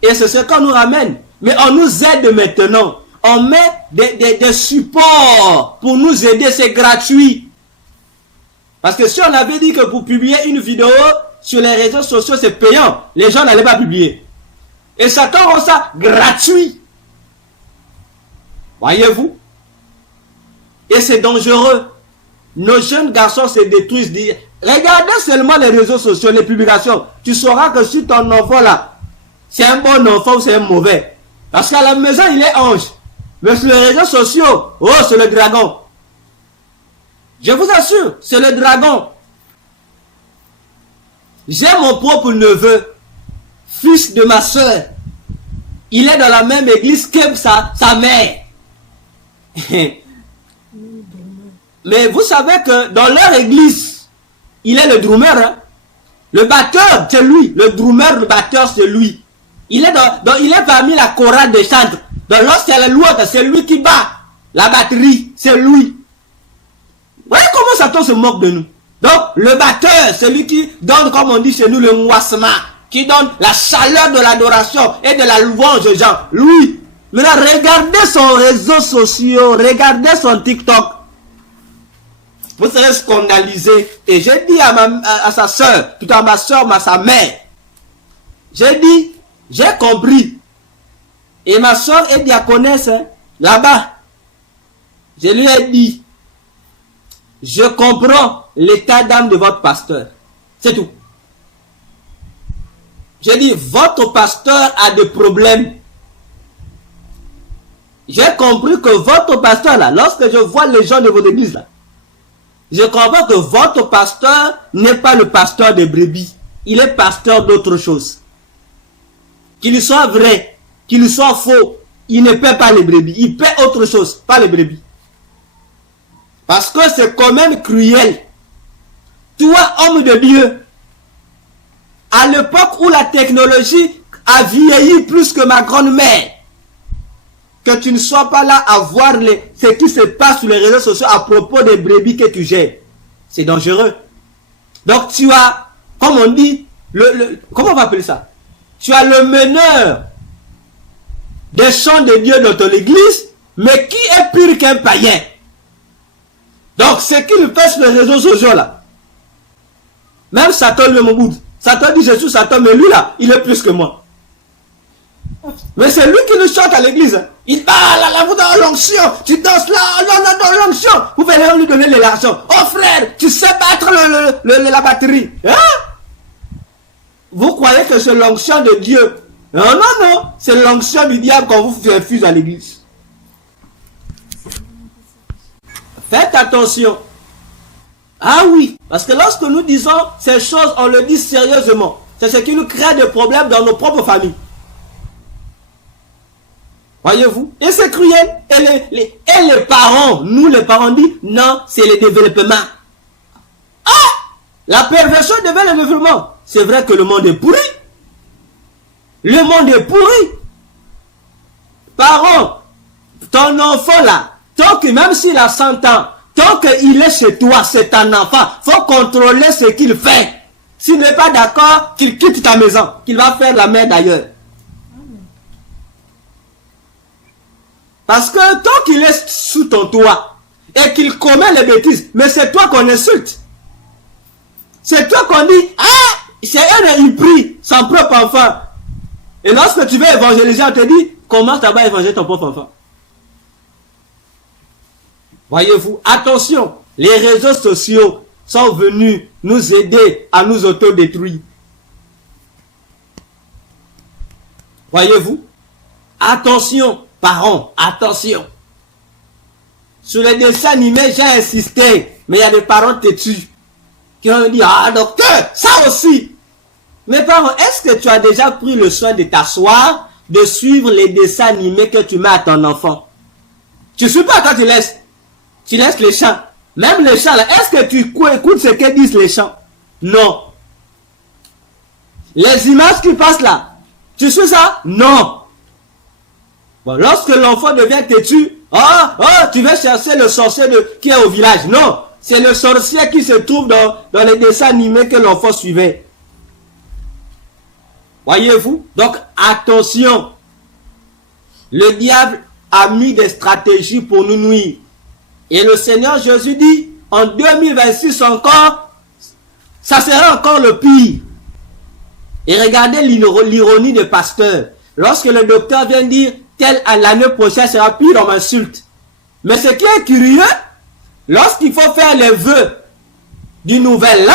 Et c'est ce qu'on nous ramène. Mais on nous aide maintenant. On met des supports pour nous aider. C'est gratuit. Parce que si on avait dit que pour publier une vidéo sur les réseaux sociaux, c'est payant, les gens n'allaient pas publier. Et Satan rend ça gratuit. Voyez-vous? Et c'est dangereux. Nos jeunes garçons se détruisent. Regardez seulement les réseaux sociaux, les publications. Tu sauras que si ton enfant là, c'est un bon enfant ou c'est un mauvais. Parce qu'à la maison, il est ange. Mais sur les réseaux sociaux, oh, c'est le dragon. Je vous assure, c'est le dragon. J'ai mon propre neveu, fils de ma soeur. Il est dans la même église que sa mère. Mais vous savez que dans leur église, il est le drummer. Hein? Le batteur, c'est lui. Le drummer, le batteur, c'est lui. Il est il est parmi la chorale des chantres. Donc lorsqu'il y a la louange, c'est lui qui bat. La batterie, c'est lui. Vous voyez comment Satan se moque de nous. Donc le batteur, c'est lui qui donne, comme on dit chez nous, le mouassement. Qui donne la chaleur de l'adoration et de la louange aux gens. Lui. Maintenant, regardez son réseau social, regardez son TikTok. Vous serez scandalisé. Et j'ai dit à sa soeur, tout à ma soeur, à sa mère. J'ai dit, j'ai compris. Et ma soeur est diaconesse, hein, là-bas. Je lui ai dit, je comprends l'état d'âme de votre pasteur. C'est tout. J'ai dit, votre pasteur a des problèmes. J'ai compris que votre pasteur, là, lorsque je vois les gens de votre église, là, je comprends que votre pasteur n'est pas le pasteur des brebis. Il est pasteur d'autre chose. Qu'il soit vrai, qu'il soit faux, il ne paie pas les brebis. Il paie autre chose, pas les brebis. Parce que c'est quand même cruel. Toi, homme de Dieu, à l'époque où la technologie a vieilli plus que ma grand-mère, que tu ne sois pas là à voir ce qui se passe sur les réseaux sociaux à propos des brebis que tu gères. C'est dangereux. Donc tu as, comme on dit, comment on va appeler ça? Tu as le meneur des chants de Dieu dans ton église, mais qui est pire qu'un païen? Donc ce qu'il fait sur les réseaux sociaux là, même Satan lui au bout. Satan dit je suis Satan, mais lui là, il est plus que moi. Mais c'est lui qui nous chante à l'église. Il parle là, vous dans l'onction, tu danses là, non, dans l'onction. Vous venez lui donner l'argent. Oh frère, tu sais battre la batterie. Hein? Vous croyez que c'est l'onction de Dieu? Non, c'est l'onction du diable qu'on vous infuse à l'église. Faites attention. Ah oui, parce que lorsque nous disons ces choses, on le dit sérieusement. C'est ce qui nous crée des problèmes dans nos propres familles. Voyez-vous? Et c'est cruel. Et les parents, nous les parents disent, non, c'est le développement. Ah! La perversion devient le développement. C'est vrai que le monde est pourri. Le monde est pourri. Parents, ton enfant là, tant que même s'il a 100 ans, tant qu'il est chez toi, c'est un enfant, faut contrôler ce qu'il fait. S'il n'est pas d'accord, qu'il quitte ta maison, qu'il va faire la merde ailleurs. Parce que tant qu'il est sous ton toit et qu'il commet les bêtises, mais c'est toi qu'on insulte. C'est toi qu'on dit, ah, c'est un il prie son propre enfant. Et lorsque tu veux évangéliser, on te dit, commence d'abord à évangéliser ton propre enfant. Voyez-vous, attention, les réseaux sociaux sont venus nous aider à nous autodétruire. Voyez-vous, attention. Parents, attention. Sur les dessins animés, j'ai insisté. Mais il y a des parents têtus qui ont dit, ah docteur, ça aussi. Mes parents, est-ce que tu as déjà pris le soin de t'asseoir, de suivre les dessins animés que tu mets à ton enfant? Tu ne suis pas quand tu laisses. Tu laisses les chants. Même les chants là, est-ce que tu écoutes ce que disent les chants? Non. Les images qui passent là, tu suis ça? Non. Bon, lorsque l'enfant devient têtu, tu vas chercher le sorcier qui est au village. Non, c'est le sorcier qui se trouve dans les dessins animés que l'enfant suivait. Voyez-vous? Donc, attention. Le diable a mis des stratégies pour nous nuire. Et le Seigneur Jésus dit, en 2026 encore, ça sera encore le pire. Et regardez l'ironie des pasteurs. Lorsque le docteur vient dire, l'année prochaine sera pire, on m'insulte. Mais ce qui est curieux, lorsqu'il faut faire les vœux du nouvel an,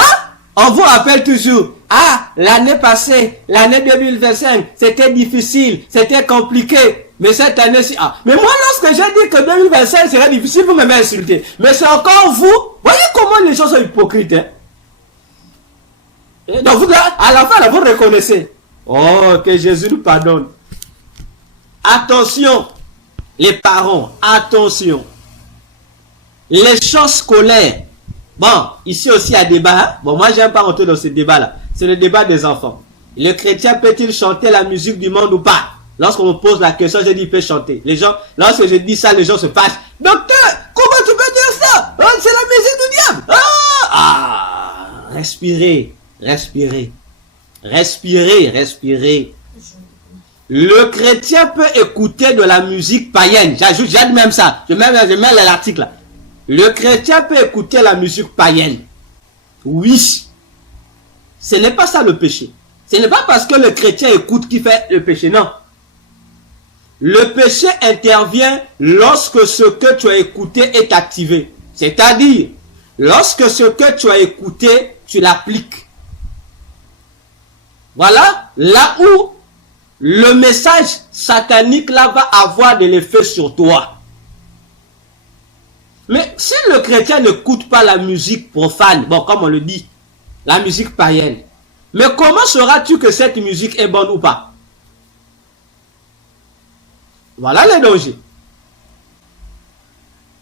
on vous rappelle toujours, ah, l'année passée, l'année 2025, c'était difficile, c'était compliqué. Mais cette année-ci, ah. Mais moi, lorsque j'ai dit que 2025 serait difficile, vous m'avez insulté. Mais c'est encore vous. Voyez comment les gens sont hypocrites. Hein? Et donc, vous, à la fin, là, vous reconnaissez. Oh, que Jésus nous pardonne. Attention, les parents, attention. Les champs scolaires. Bon, ici aussi, il y a débat. Hein? Bon, moi, j'aime pas rentrer dans ce débat-là. C'est le débat des enfants. Le chrétien peut-il chanter la musique du monde ou pas? Lorsqu'on me pose la question, je dis il peut chanter. Les gens, lorsque je dis ça, les gens se fâchent. Docteur, comment tu peux dire ça? Oh, c'est la musique du diable. Respirez, respirez. Respirez, respirez. Le chrétien peut écouter de la musique païenne. J'aide même ça. Je mets l'article là. Le chrétien peut écouter la musique païenne. Oui. Ce n'est pas ça le péché. Ce n'est pas parce que le chrétien écoute qu'il fait le péché, non. Le péché intervient lorsque ce que tu as écouté est activé. C'est-à-dire, lorsque ce que tu as écouté, tu l'appliques. Voilà, là où le message satanique là va avoir de l'effet sur toi. Mais si le chrétien n'écoute pas la musique profane, bon, comme on le dit, la musique païenne, mais comment sauras-tu que cette musique est bonne ou pas? Voilà les dangers.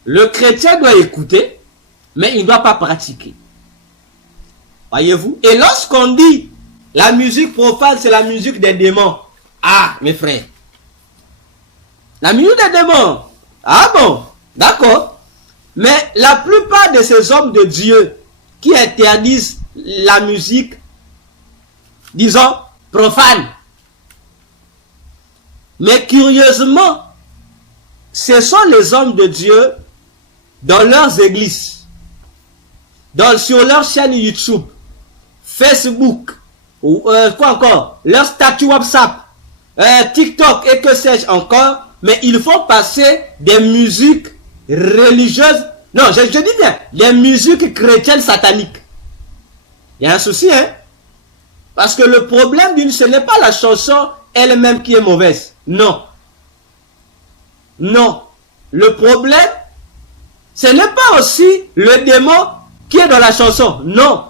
Le chrétien doit écouter, mais il ne doit pas pratiquer. Voyez-vous? Et lorsqu'on dit la musique profane, c'est la musique des démons. Ah, mes frères. La musique des démons. Ah bon, d'accord. Mais la plupart de ces hommes de Dieu qui interdisent la musique, disons, profane. Mais curieusement, ce sont les hommes de Dieu dans leurs églises, sur leur chaîne YouTube, Facebook, ou quoi encore, leur statut WhatsApp, TikTok et que sais-je encore, mais ils font passer des musiques religieuses, non, je dis bien, des musiques chrétiennes sataniques. Il y a un souci, hein? Parce que le problème ce n'est pas la chanson elle-même qui est mauvaise. Non. Non. Le problème, ce n'est pas aussi le démon qui est dans la chanson. Non.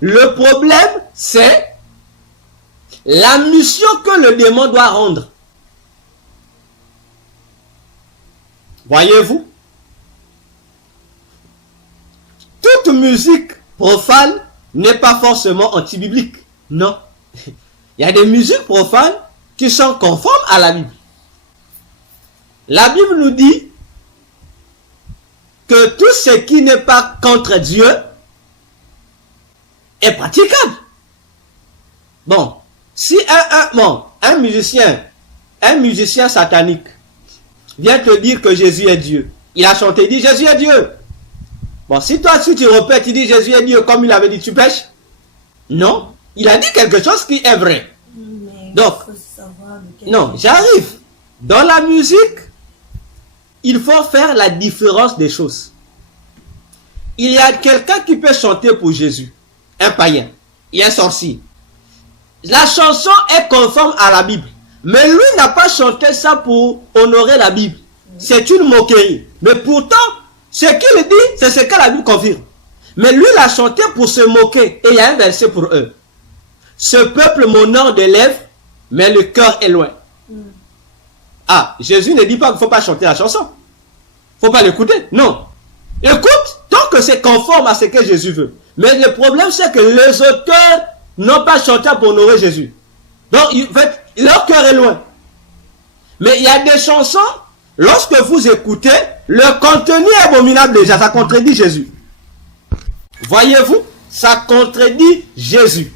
Le problème, c'est la mission que le démon doit rendre. Voyez-vous? Toute musique profane n'est pas forcément anti-biblique. Non. Il y a des musiques profanes qui sont conformes à la Bible. La Bible nous dit que tout ce qui n'est pas contre Dieu est praticable. Bon, si un musicien satanique vient te dire que Jésus est Dieu, il a chanté, il dit Jésus est Dieu. Bon, si toi, si tu répètes, il dit Jésus est Dieu comme il avait dit, tu pêches? Non, il a dit quelque chose qui est vrai. Donc, non, j'arrive. Dans la musique, il faut faire la différence des choses. Il y a quelqu'un qui peut chanter pour Jésus, un païen, il y a un sorcier. La chanson est conforme à la Bible. Mais lui n'a pas chanté ça pour honorer la Bible. C'est une moquerie. Mais pourtant, ce qu'il dit, c'est ce que la Bible confirme. Mais lui l'a chanté pour se moquer. Et il y a un verset pour eux. Ce peuple m'honore des lèvres, mais le cœur est loin. Ah, Jésus ne dit pas qu'il ne faut pas chanter la chanson. Il ne faut pas l'écouter. Non. Écoute, tant que c'est conforme à ce que Jésus veut. Mais le problème, c'est que les auteurs n'ont pas chanté pour honorer Jésus. Donc, en fait, leur cœur est loin. Mais il y a des chansons, lorsque vous écoutez, le contenu est abominable déjà. Ça contredit Jésus. Voyez-vous, ça contredit Jésus.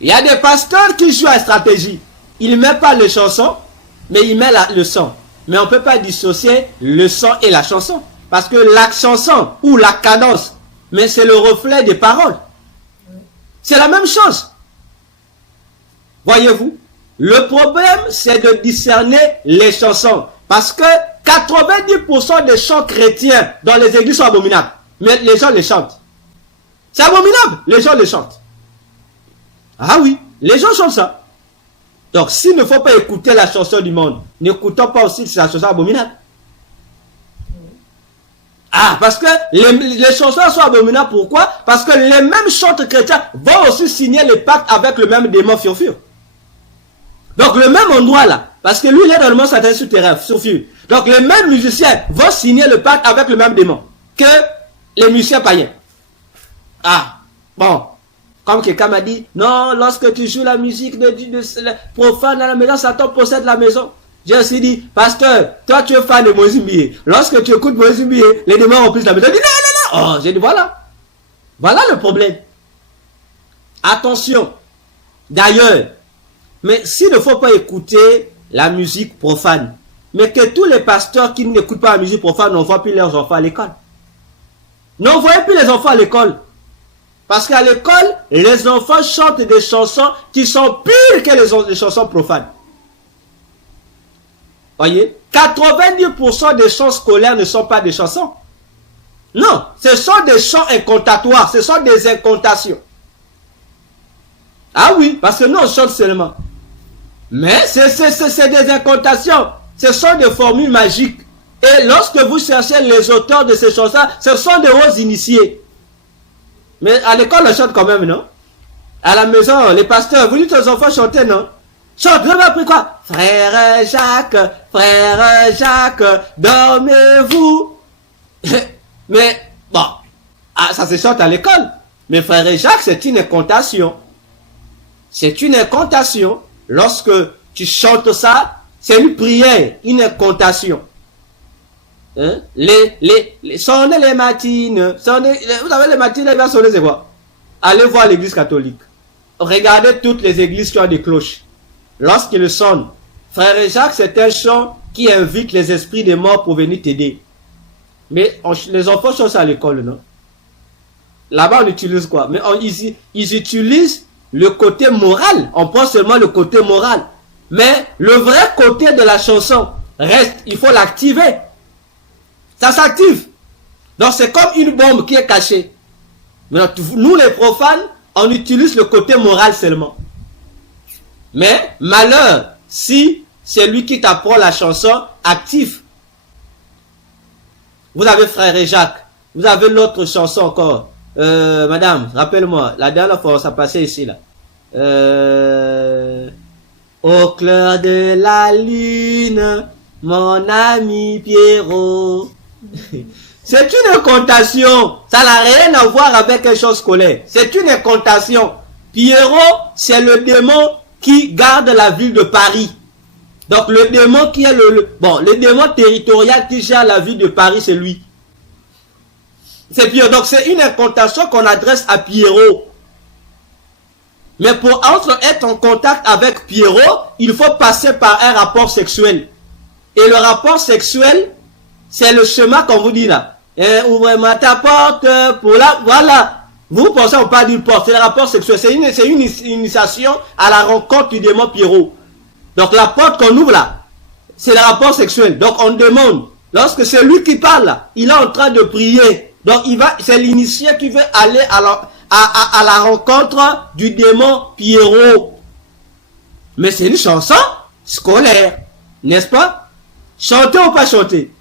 Il y a des pasteurs qui jouent à stratégie. Ils ne mettent pas les chansons, mais ils mettent le son. Mais on ne peut pas dissocier le son et la chanson. Parce que la chanson ou la cadence, mais c'est le reflet des paroles. C'est la même chose. Voyez-vous, le problème, c'est de discerner les chansons. Parce que 90% des chants chrétiens dans les églises sont abominables. Mais les gens les chantent. C'est abominable, les gens les chantent. Ah oui, les gens chantent ça. Donc, s'il ne faut pas écouter la chanson du monde, n'écoutons pas aussi la chanson abominable. Ah, parce que les chansons sont abominables. Pourquoi? Parce que les mêmes chantres chrétiens vont aussi signer le pacte avec le même démon furfur. Donc, le même endroit là. Parce que lui, il est dans le monde satané souterrain, furfur. Donc, les mêmes musiciens vont signer le pacte avec le même démon que les musiciens païens. Ah, bon. Comme quelqu'un m'a dit, non, lorsque tu joues la musique de profane dans la maison, Satan possède la maison. J'ai aussi dit, pasteur, toi tu es fan de Moïse Mbié. Lorsque tu écoutes Moïse Mbié, les démons remplissent la maison. J'ai dit, non, non, non. Oh, j'ai dit, voilà. Voilà le problème. Attention. D'ailleurs, mais s'il ne faut pas écouter la musique profane, mais que tous les pasteurs qui n'écoutent pas la musique profane n'envoient plus leurs enfants à l'école. N'envoyez plus les enfants à l'école. Parce qu'à l'école, les enfants chantent des chansons qui sont pires que les chansons profanes. Voyez, 90% des chants scolaires ne sont pas des chansons. Non, ce sont des chants incantatoires, ce sont des incantations. Ah oui, parce que nous on chante seulement. Mais c'est des incantations, ce sont des formules magiques. Et lorsque vous cherchez les auteurs de ces chansons, ce sont des hauts initiés. Mais à l'école, on chante quand même, non? À la maison, les pasteurs, vous dites aux enfants chanter, non? Chante, vous avez appris quoi? Frère Jacques, dormez-vous. Mais, bon, ça se chante à l'école. Mais frère Jacques, c'est une incantation. C'est une incantation. Lorsque tu chantes ça, c'est une prière, une incantation. Hein? Sonnez les matines. Vous savez, les matines, il va sonner, c'est quoi? Allez voir l'église catholique. Regardez toutes les églises qui ont des cloches. Lorsqu'ils sonnent, frère Jacques, c'est un chant qui invite les esprits des morts pour venir t'aider. Mais les enfants chantent ça à l'école, non? Là-bas, on utilise quoi? Mais ils utilisent le côté moral. On prend seulement le côté moral. Mais le vrai côté de la chanson reste, il faut l'activer. Ça s'active. Donc c'est comme une bombe qui est cachée. Mais nous les profanes, on utilise le côté moral seulement. Mais malheur si c'est lui qui t'apprend la chanson active. Vous avez frère Jacques. Vous avez l'autre chanson encore. Madame, rappelle-moi. La dernière fois, ça passait ici là. Au clair de la lune, mon ami Pierrot. C'est une incantation. Ça n'a rien à voir avec quelque chose scolaire. C'est une incantation. Pierrot, c'est le démon qui garde la ville de Paris. Donc le démon qui est le démon territorial qui gère la ville de Paris, c'est lui. C'est Pierrot. Donc c'est une incantation qu'on adresse à Pierrot. Mais pour être en contact avec Pierrot, il faut passer par un rapport sexuel. Et le rapport sexuel, c'est le chemin qu'on vous dit là. Ouvre-moi ta porte pour la... Voilà. Vous pensez on parle d'une porte. C'est le rapport sexuel. C'est une initiation à la rencontre du démon Pierrot. Donc la porte qu'on ouvre là, c'est le rapport sexuel. Donc on demande, lorsque c'est lui qui parle là, il est en train de prier. Donc c'est l'initié qui veut aller à la rencontre du démon Pierrot. Mais c'est une chanson scolaire. N'est-ce pas? Chanter ou pas chanter?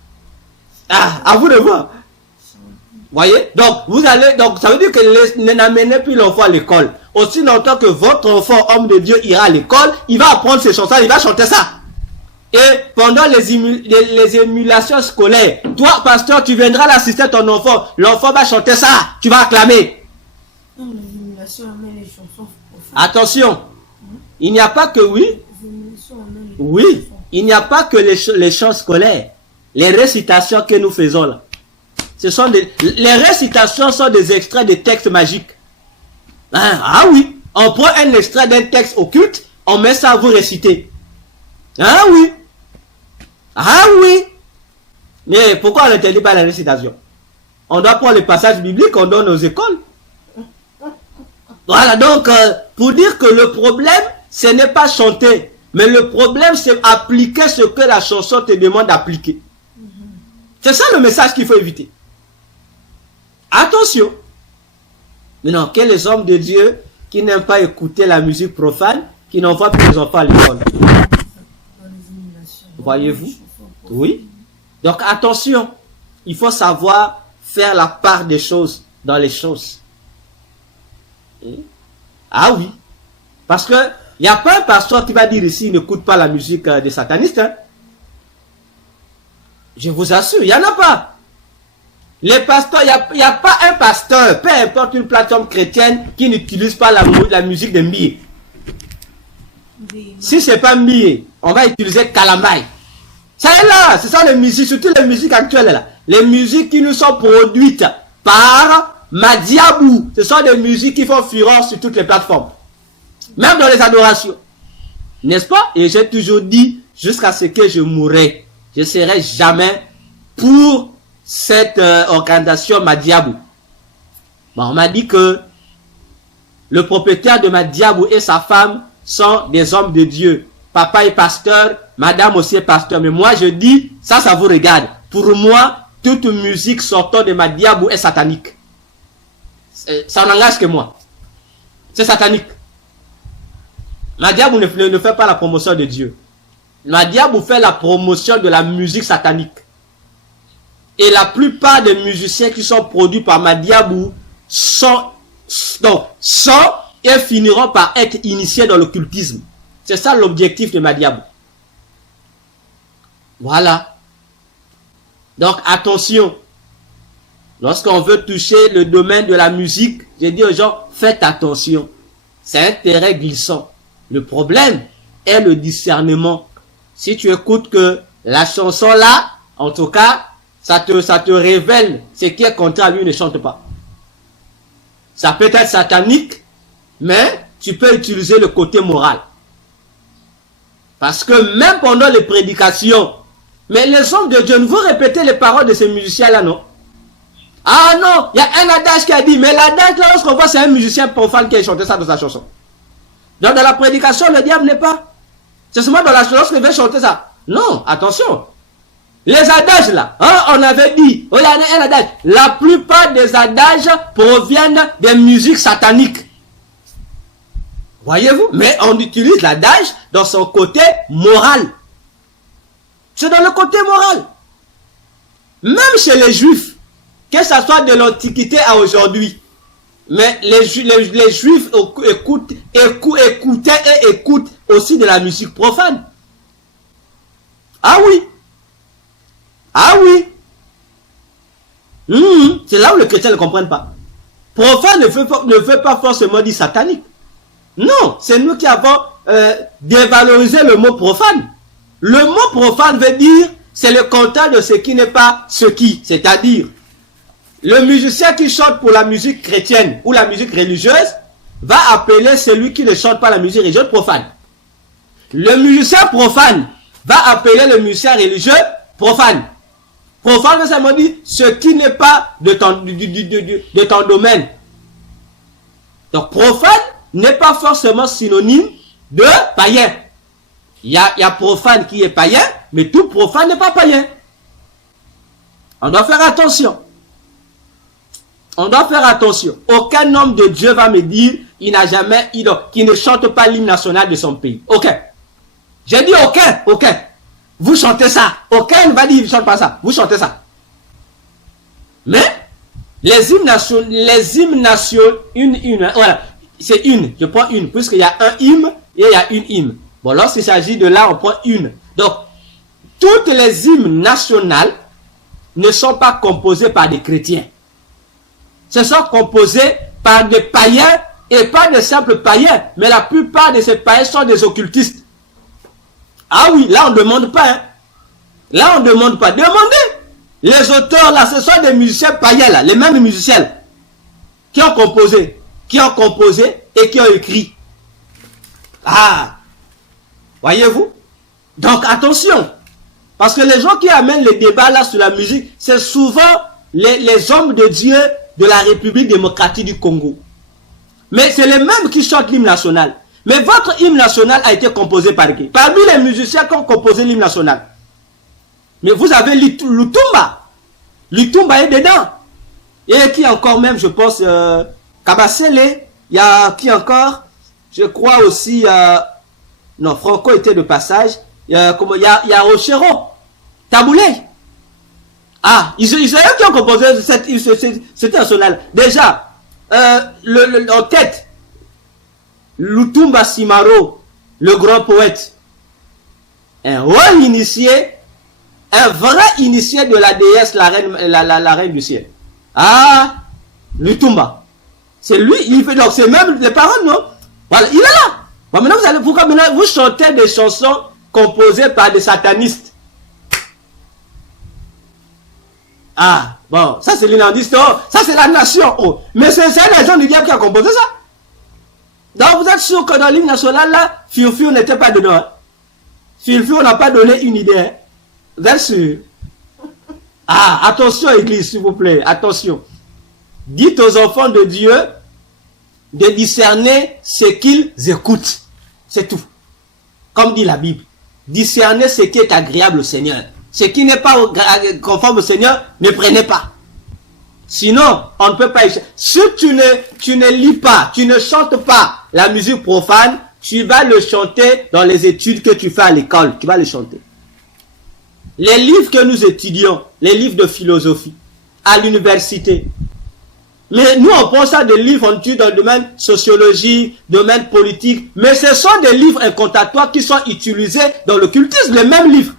Ah, à vous de voir. Voyez? Donc, ça veut dire que n'amenez plus l'enfant à l'école. Aussi longtemps que votre enfant, homme de Dieu, ira à l'école, il va apprendre ses chansons, il va chanter ça. Et pendant les émulations scolaires, toi, pasteur, tu viendras l'assister à ton enfant. L'enfant va chanter ça. Tu vas acclamer. Non, les émulations amènent les chansons profanes. Attention. Il n'y a pas que oui. Oui. Il n'y a pas que les chants scolaires. Les récitations que nous faisons là. Les récitations sont des extraits de textes magiques. Ah oui. On prend un extrait d'un texte occulte, on met ça à vous réciter. Ah oui. Ah oui. Mais pourquoi on n'interdit pas la récitation? On doit prendre les passages bibliques qu'on donne aux écoles. Voilà, donc, pour dire que le problème, ce n'est pas chanter. Mais le problème, c'est appliquer ce que la chanson te demande d'appliquer. C'est ça le message qu'il faut éviter. Attention. Mais non, quels les hommes de Dieu qui n'aiment pas écouter la musique profane, qui n'envoient plus les enfants à l'école. Voyez-vous? Oui. Donc attention, il faut savoir faire la part des choses dans les choses. Ah oui. Parce que il n'y a pas un pasteur qui va dire ici, il n'écoute pas la musique des satanistes. Hein. Je vous assure, il n'y en a pas. Les pasteurs, il n'y a pas un pasteur, peu importe une plateforme chrétienne, qui n'utilise pas la musique de Mbié. Si ce n'est pas Mbié, on va utiliser Kalambaye. Ça est là, ce sont les musiques, surtout les musiques actuelles là. Les musiques qui nous sont produites par Madiabou. Ce sont des musiques qui font fureur sur toutes les plateformes. Même dans les adorations. N'est-ce pas? Et j'ai toujours dit, jusqu'à ce que je mourrai, je ne serai jamais pour cette organisation Madiabou. Bon, on m'a dit que le propriétaire de Madiabou et sa femme sont des hommes de Dieu. Papa est pasteur, madame aussi est pasteur. Mais moi je dis, ça vous regarde. Pour moi, toute musique sortant de Madiabou est satanique. Ça n'engage que moi. C'est satanique. Madiabou ne fait pas la promotion de Dieu. Madiabou fait la promotion de la musique satanique. Et la plupart des musiciens qui sont produits par Madiabou sont et finiront par être initiés dans l'occultisme. C'est ça l'objectif de Madiabou. Voilà. Donc attention. Lorsqu'on veut toucher le domaine de la musique, je dis aux gens, faites attention. C'est un terrain glissant. Le problème est le discernement. Si tu écoutes que la chanson là, en tout cas, ça te révèle ce qui est contraire à lui, ne chante pas. Ça peut être satanique, mais tu peux utiliser le côté moral. Parce que même pendant les prédications, mais les hommes de Dieu, ne vous répétez les paroles de ces musiciens-là, non? Ah non, il y a un adage qui a dit, mais l'adage là, lorsqu'on voit, c'est un musicien profane qui a chanté ça dans sa chanson. Donc dans la prédication, le diable n'est pas. C'est seulement dans la chanson lorsqu'il veut chanter ça. Non, attention. Les adages là, hein, on avait dit, oh, il y a un adage. La plupart des adages proviennent des musiques sataniques. Voyez-vous? Mais on utilise l'adage dans son côté moral. C'est dans le côté moral. Même chez les juifs, que ce soit de l'Antiquité à aujourd'hui, mais les juifs écoutaient et écoutent aussi de la musique profane. Ah oui. Ah oui. C'est là où les chrétiens ne comprennent pas. Profane ne veut pas forcément dire satanique. Non, c'est nous qui avons dévalorisé le mot profane. Le mot profane veut dire, c'est le contraire de ce qui n'est pas ce qui. C'est-à-dire, le musicien qui chante pour la musique chrétienne ou la musique religieuse va appeler celui qui ne chante pas la musique religieuse profane. Le musicien profane va appeler le musicien religieux profane. Profane, ça veut dire ce qui n'est pas de ton domaine. Donc profane n'est pas forcément synonyme de païen. Il y a profane qui est païen, mais tout profane n'est pas païen. On doit faire attention. On doit faire attention. Aucun homme de Dieu va me dire qu'il ne chante pas l'hymne national de son pays. Aucun. J'ai dit aucun. Vous chantez ça. Aucun ne va dire qu'il ne chante pas ça. Vous chantez ça. Mais les hymnes nationaux, voilà. C'est une. Je prends une. Puisqu'il y a un hymne et il y a une hymne. Bon, lorsqu'il s'agit de là, on prend une. Donc, toutes les hymnes nationales ne sont pas composées par des chrétiens. Ce sont composées par des païens et pas de simples païens. Mais la plupart de ces païens sont des occultistes. Ah oui, là on ne demande pas. Hein. Là on ne demande pas. Demandez. Les auteurs là, ce sont des musiciens païens là, les mêmes musiciens qui ont composé et qui ont écrit. Ah, voyez-vous? Donc attention. Parce que les gens qui amènent les débats là sur la musique, c'est souvent les hommes de Dieu de la République démocratique du Congo. Mais c'est les mêmes qui chantent l'hymne national. Mais votre hymne national a été composé par qui? Parmi les musiciens qui ont composé l'hymne national. Mais vous avez Lutumba. Lutumba est dedans. Et qui encore même, je pense, Kabasele, il y a qui encore? Je crois aussi, non, Franco était de passage. Il y a Rochero, Taboulé. Ah, ils eux qui ont composé cet national. Déjà, en tête, Lutumba Simaro, le grand poète, un roi initié, un vrai initié de la déesse, la reine du ciel. Ah, Lutumba. C'est lui, il fait donc, c'est même les paroles, non? Voilà, il est là. Bon, maintenant, pourquoi maintenant vous chantez des chansons composées par des satanistes? Ah, bon, ça c'est l'indice, ça c'est la nation. Oh. Mais c'est les gens du diable qui a composé ça. Donc vous êtes sûr que dans l'hymne national, là, Fiu n'était pas dedans. Hein? Fiu, on n'a pas donné une idée. Hein? Vous êtes sûr? Ah, attention église, s'il vous plaît, attention. Dites aux enfants de Dieu de discerner ce qu'ils écoutent. C'est tout. Comme dit la Bible. Discerner ce qui est agréable au Seigneur. Ce qui n'est pas conforme au Seigneur, ne prenez pas. Sinon, on ne peut pas... Si tu ne lis pas, tu ne chantes pas la musique profane, tu vas le chanter dans les études que tu fais à l'école. Tu vas le chanter. Les livres que nous étudions, les livres de philosophie, à l'université, mais nous on prend ça des livres, on étudie dans le domaine sociologie, domaine politique, mais ce sont des livres incantatoires qui sont utilisés dans l'occultisme, les mêmes livres.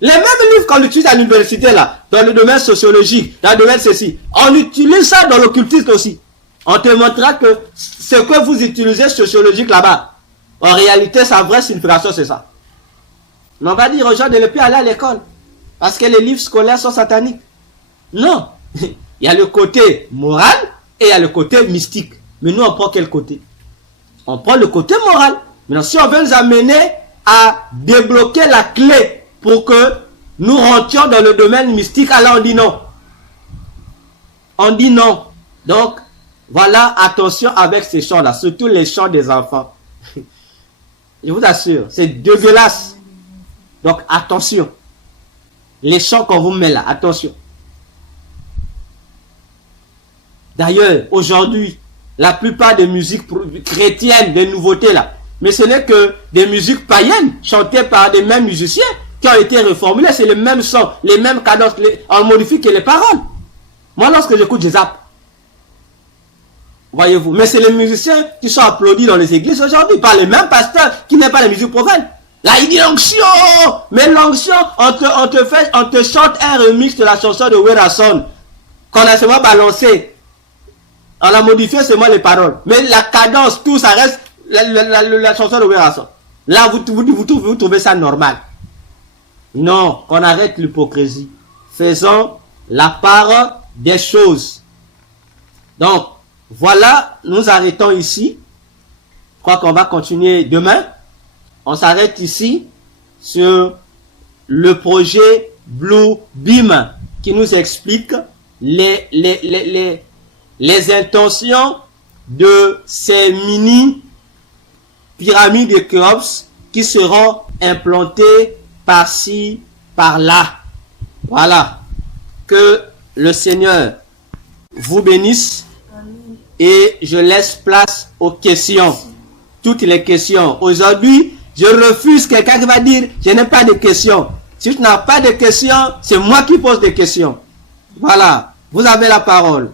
Les mêmes livres qu'on utilise à l'université là, dans le domaine sociologique, dans le domaine ceci, on utilise ça dans l'occultisme aussi. On te montrera que ce que vous utilisez sociologique là-bas, en réalité sa vraie signification c'est ça. Mais on va dire aux gens de ne plus aller à l'école, parce que les livres scolaires sont sataniques. Non, il y a le côté moral et il y a le côté mystique. Mais nous on prend quel côté? On prend le côté moral. Maintenant si on veut nous amener à débloquer la clé pour que nous rentrions dans le domaine mystique, alors on dit non. On dit non. Donc, voilà, attention avec ces chants-là, surtout les chants des enfants. Je vous assure, c'est dégueulasse. Donc, attention. Les chants qu'on vous met là, attention. D'ailleurs, aujourd'hui, la plupart des musiques chrétiennes, des nouveautés là, mais ce n'est que des musiques païennes, chantées par des mêmes musiciens, qui ont été reformulés, c'est le même son, les mêmes cadences, on modifie que les paroles. Moi, lorsque j'écoute, je zappe. Voyez-vous. Mais c'est les musiciens qui sont applaudis dans les églises aujourd'hui par les mêmes pasteurs qui n'aiment pas la musique profaine. Là, il dit l'onction. Mais l'onction, on te chante un remix de la chanson de Werason qu'on a seulement balancé. On a modifié seulement les paroles. Mais la cadence, tout, ça reste la chanson de Werason. Là, vous trouvez ça normal. Non, qu'on arrête l'hypocrisie. Faisons la part des choses. Donc, voilà, nous arrêtons ici. Je crois qu'on va continuer demain. On s'arrête ici sur le projet Blue Beam qui nous explique les intentions de ces mini pyramides de Khéops qui seront implantées par-ci, par-là. Voilà. Que le Seigneur vous bénisse. Et je laisse place aux questions. Toutes les questions. Aujourd'hui, je refuse quelqu'un qui va dire je n'ai pas de questions. Si tu n'as pas de questions, c'est moi qui pose des questions. Voilà. Vous avez la parole.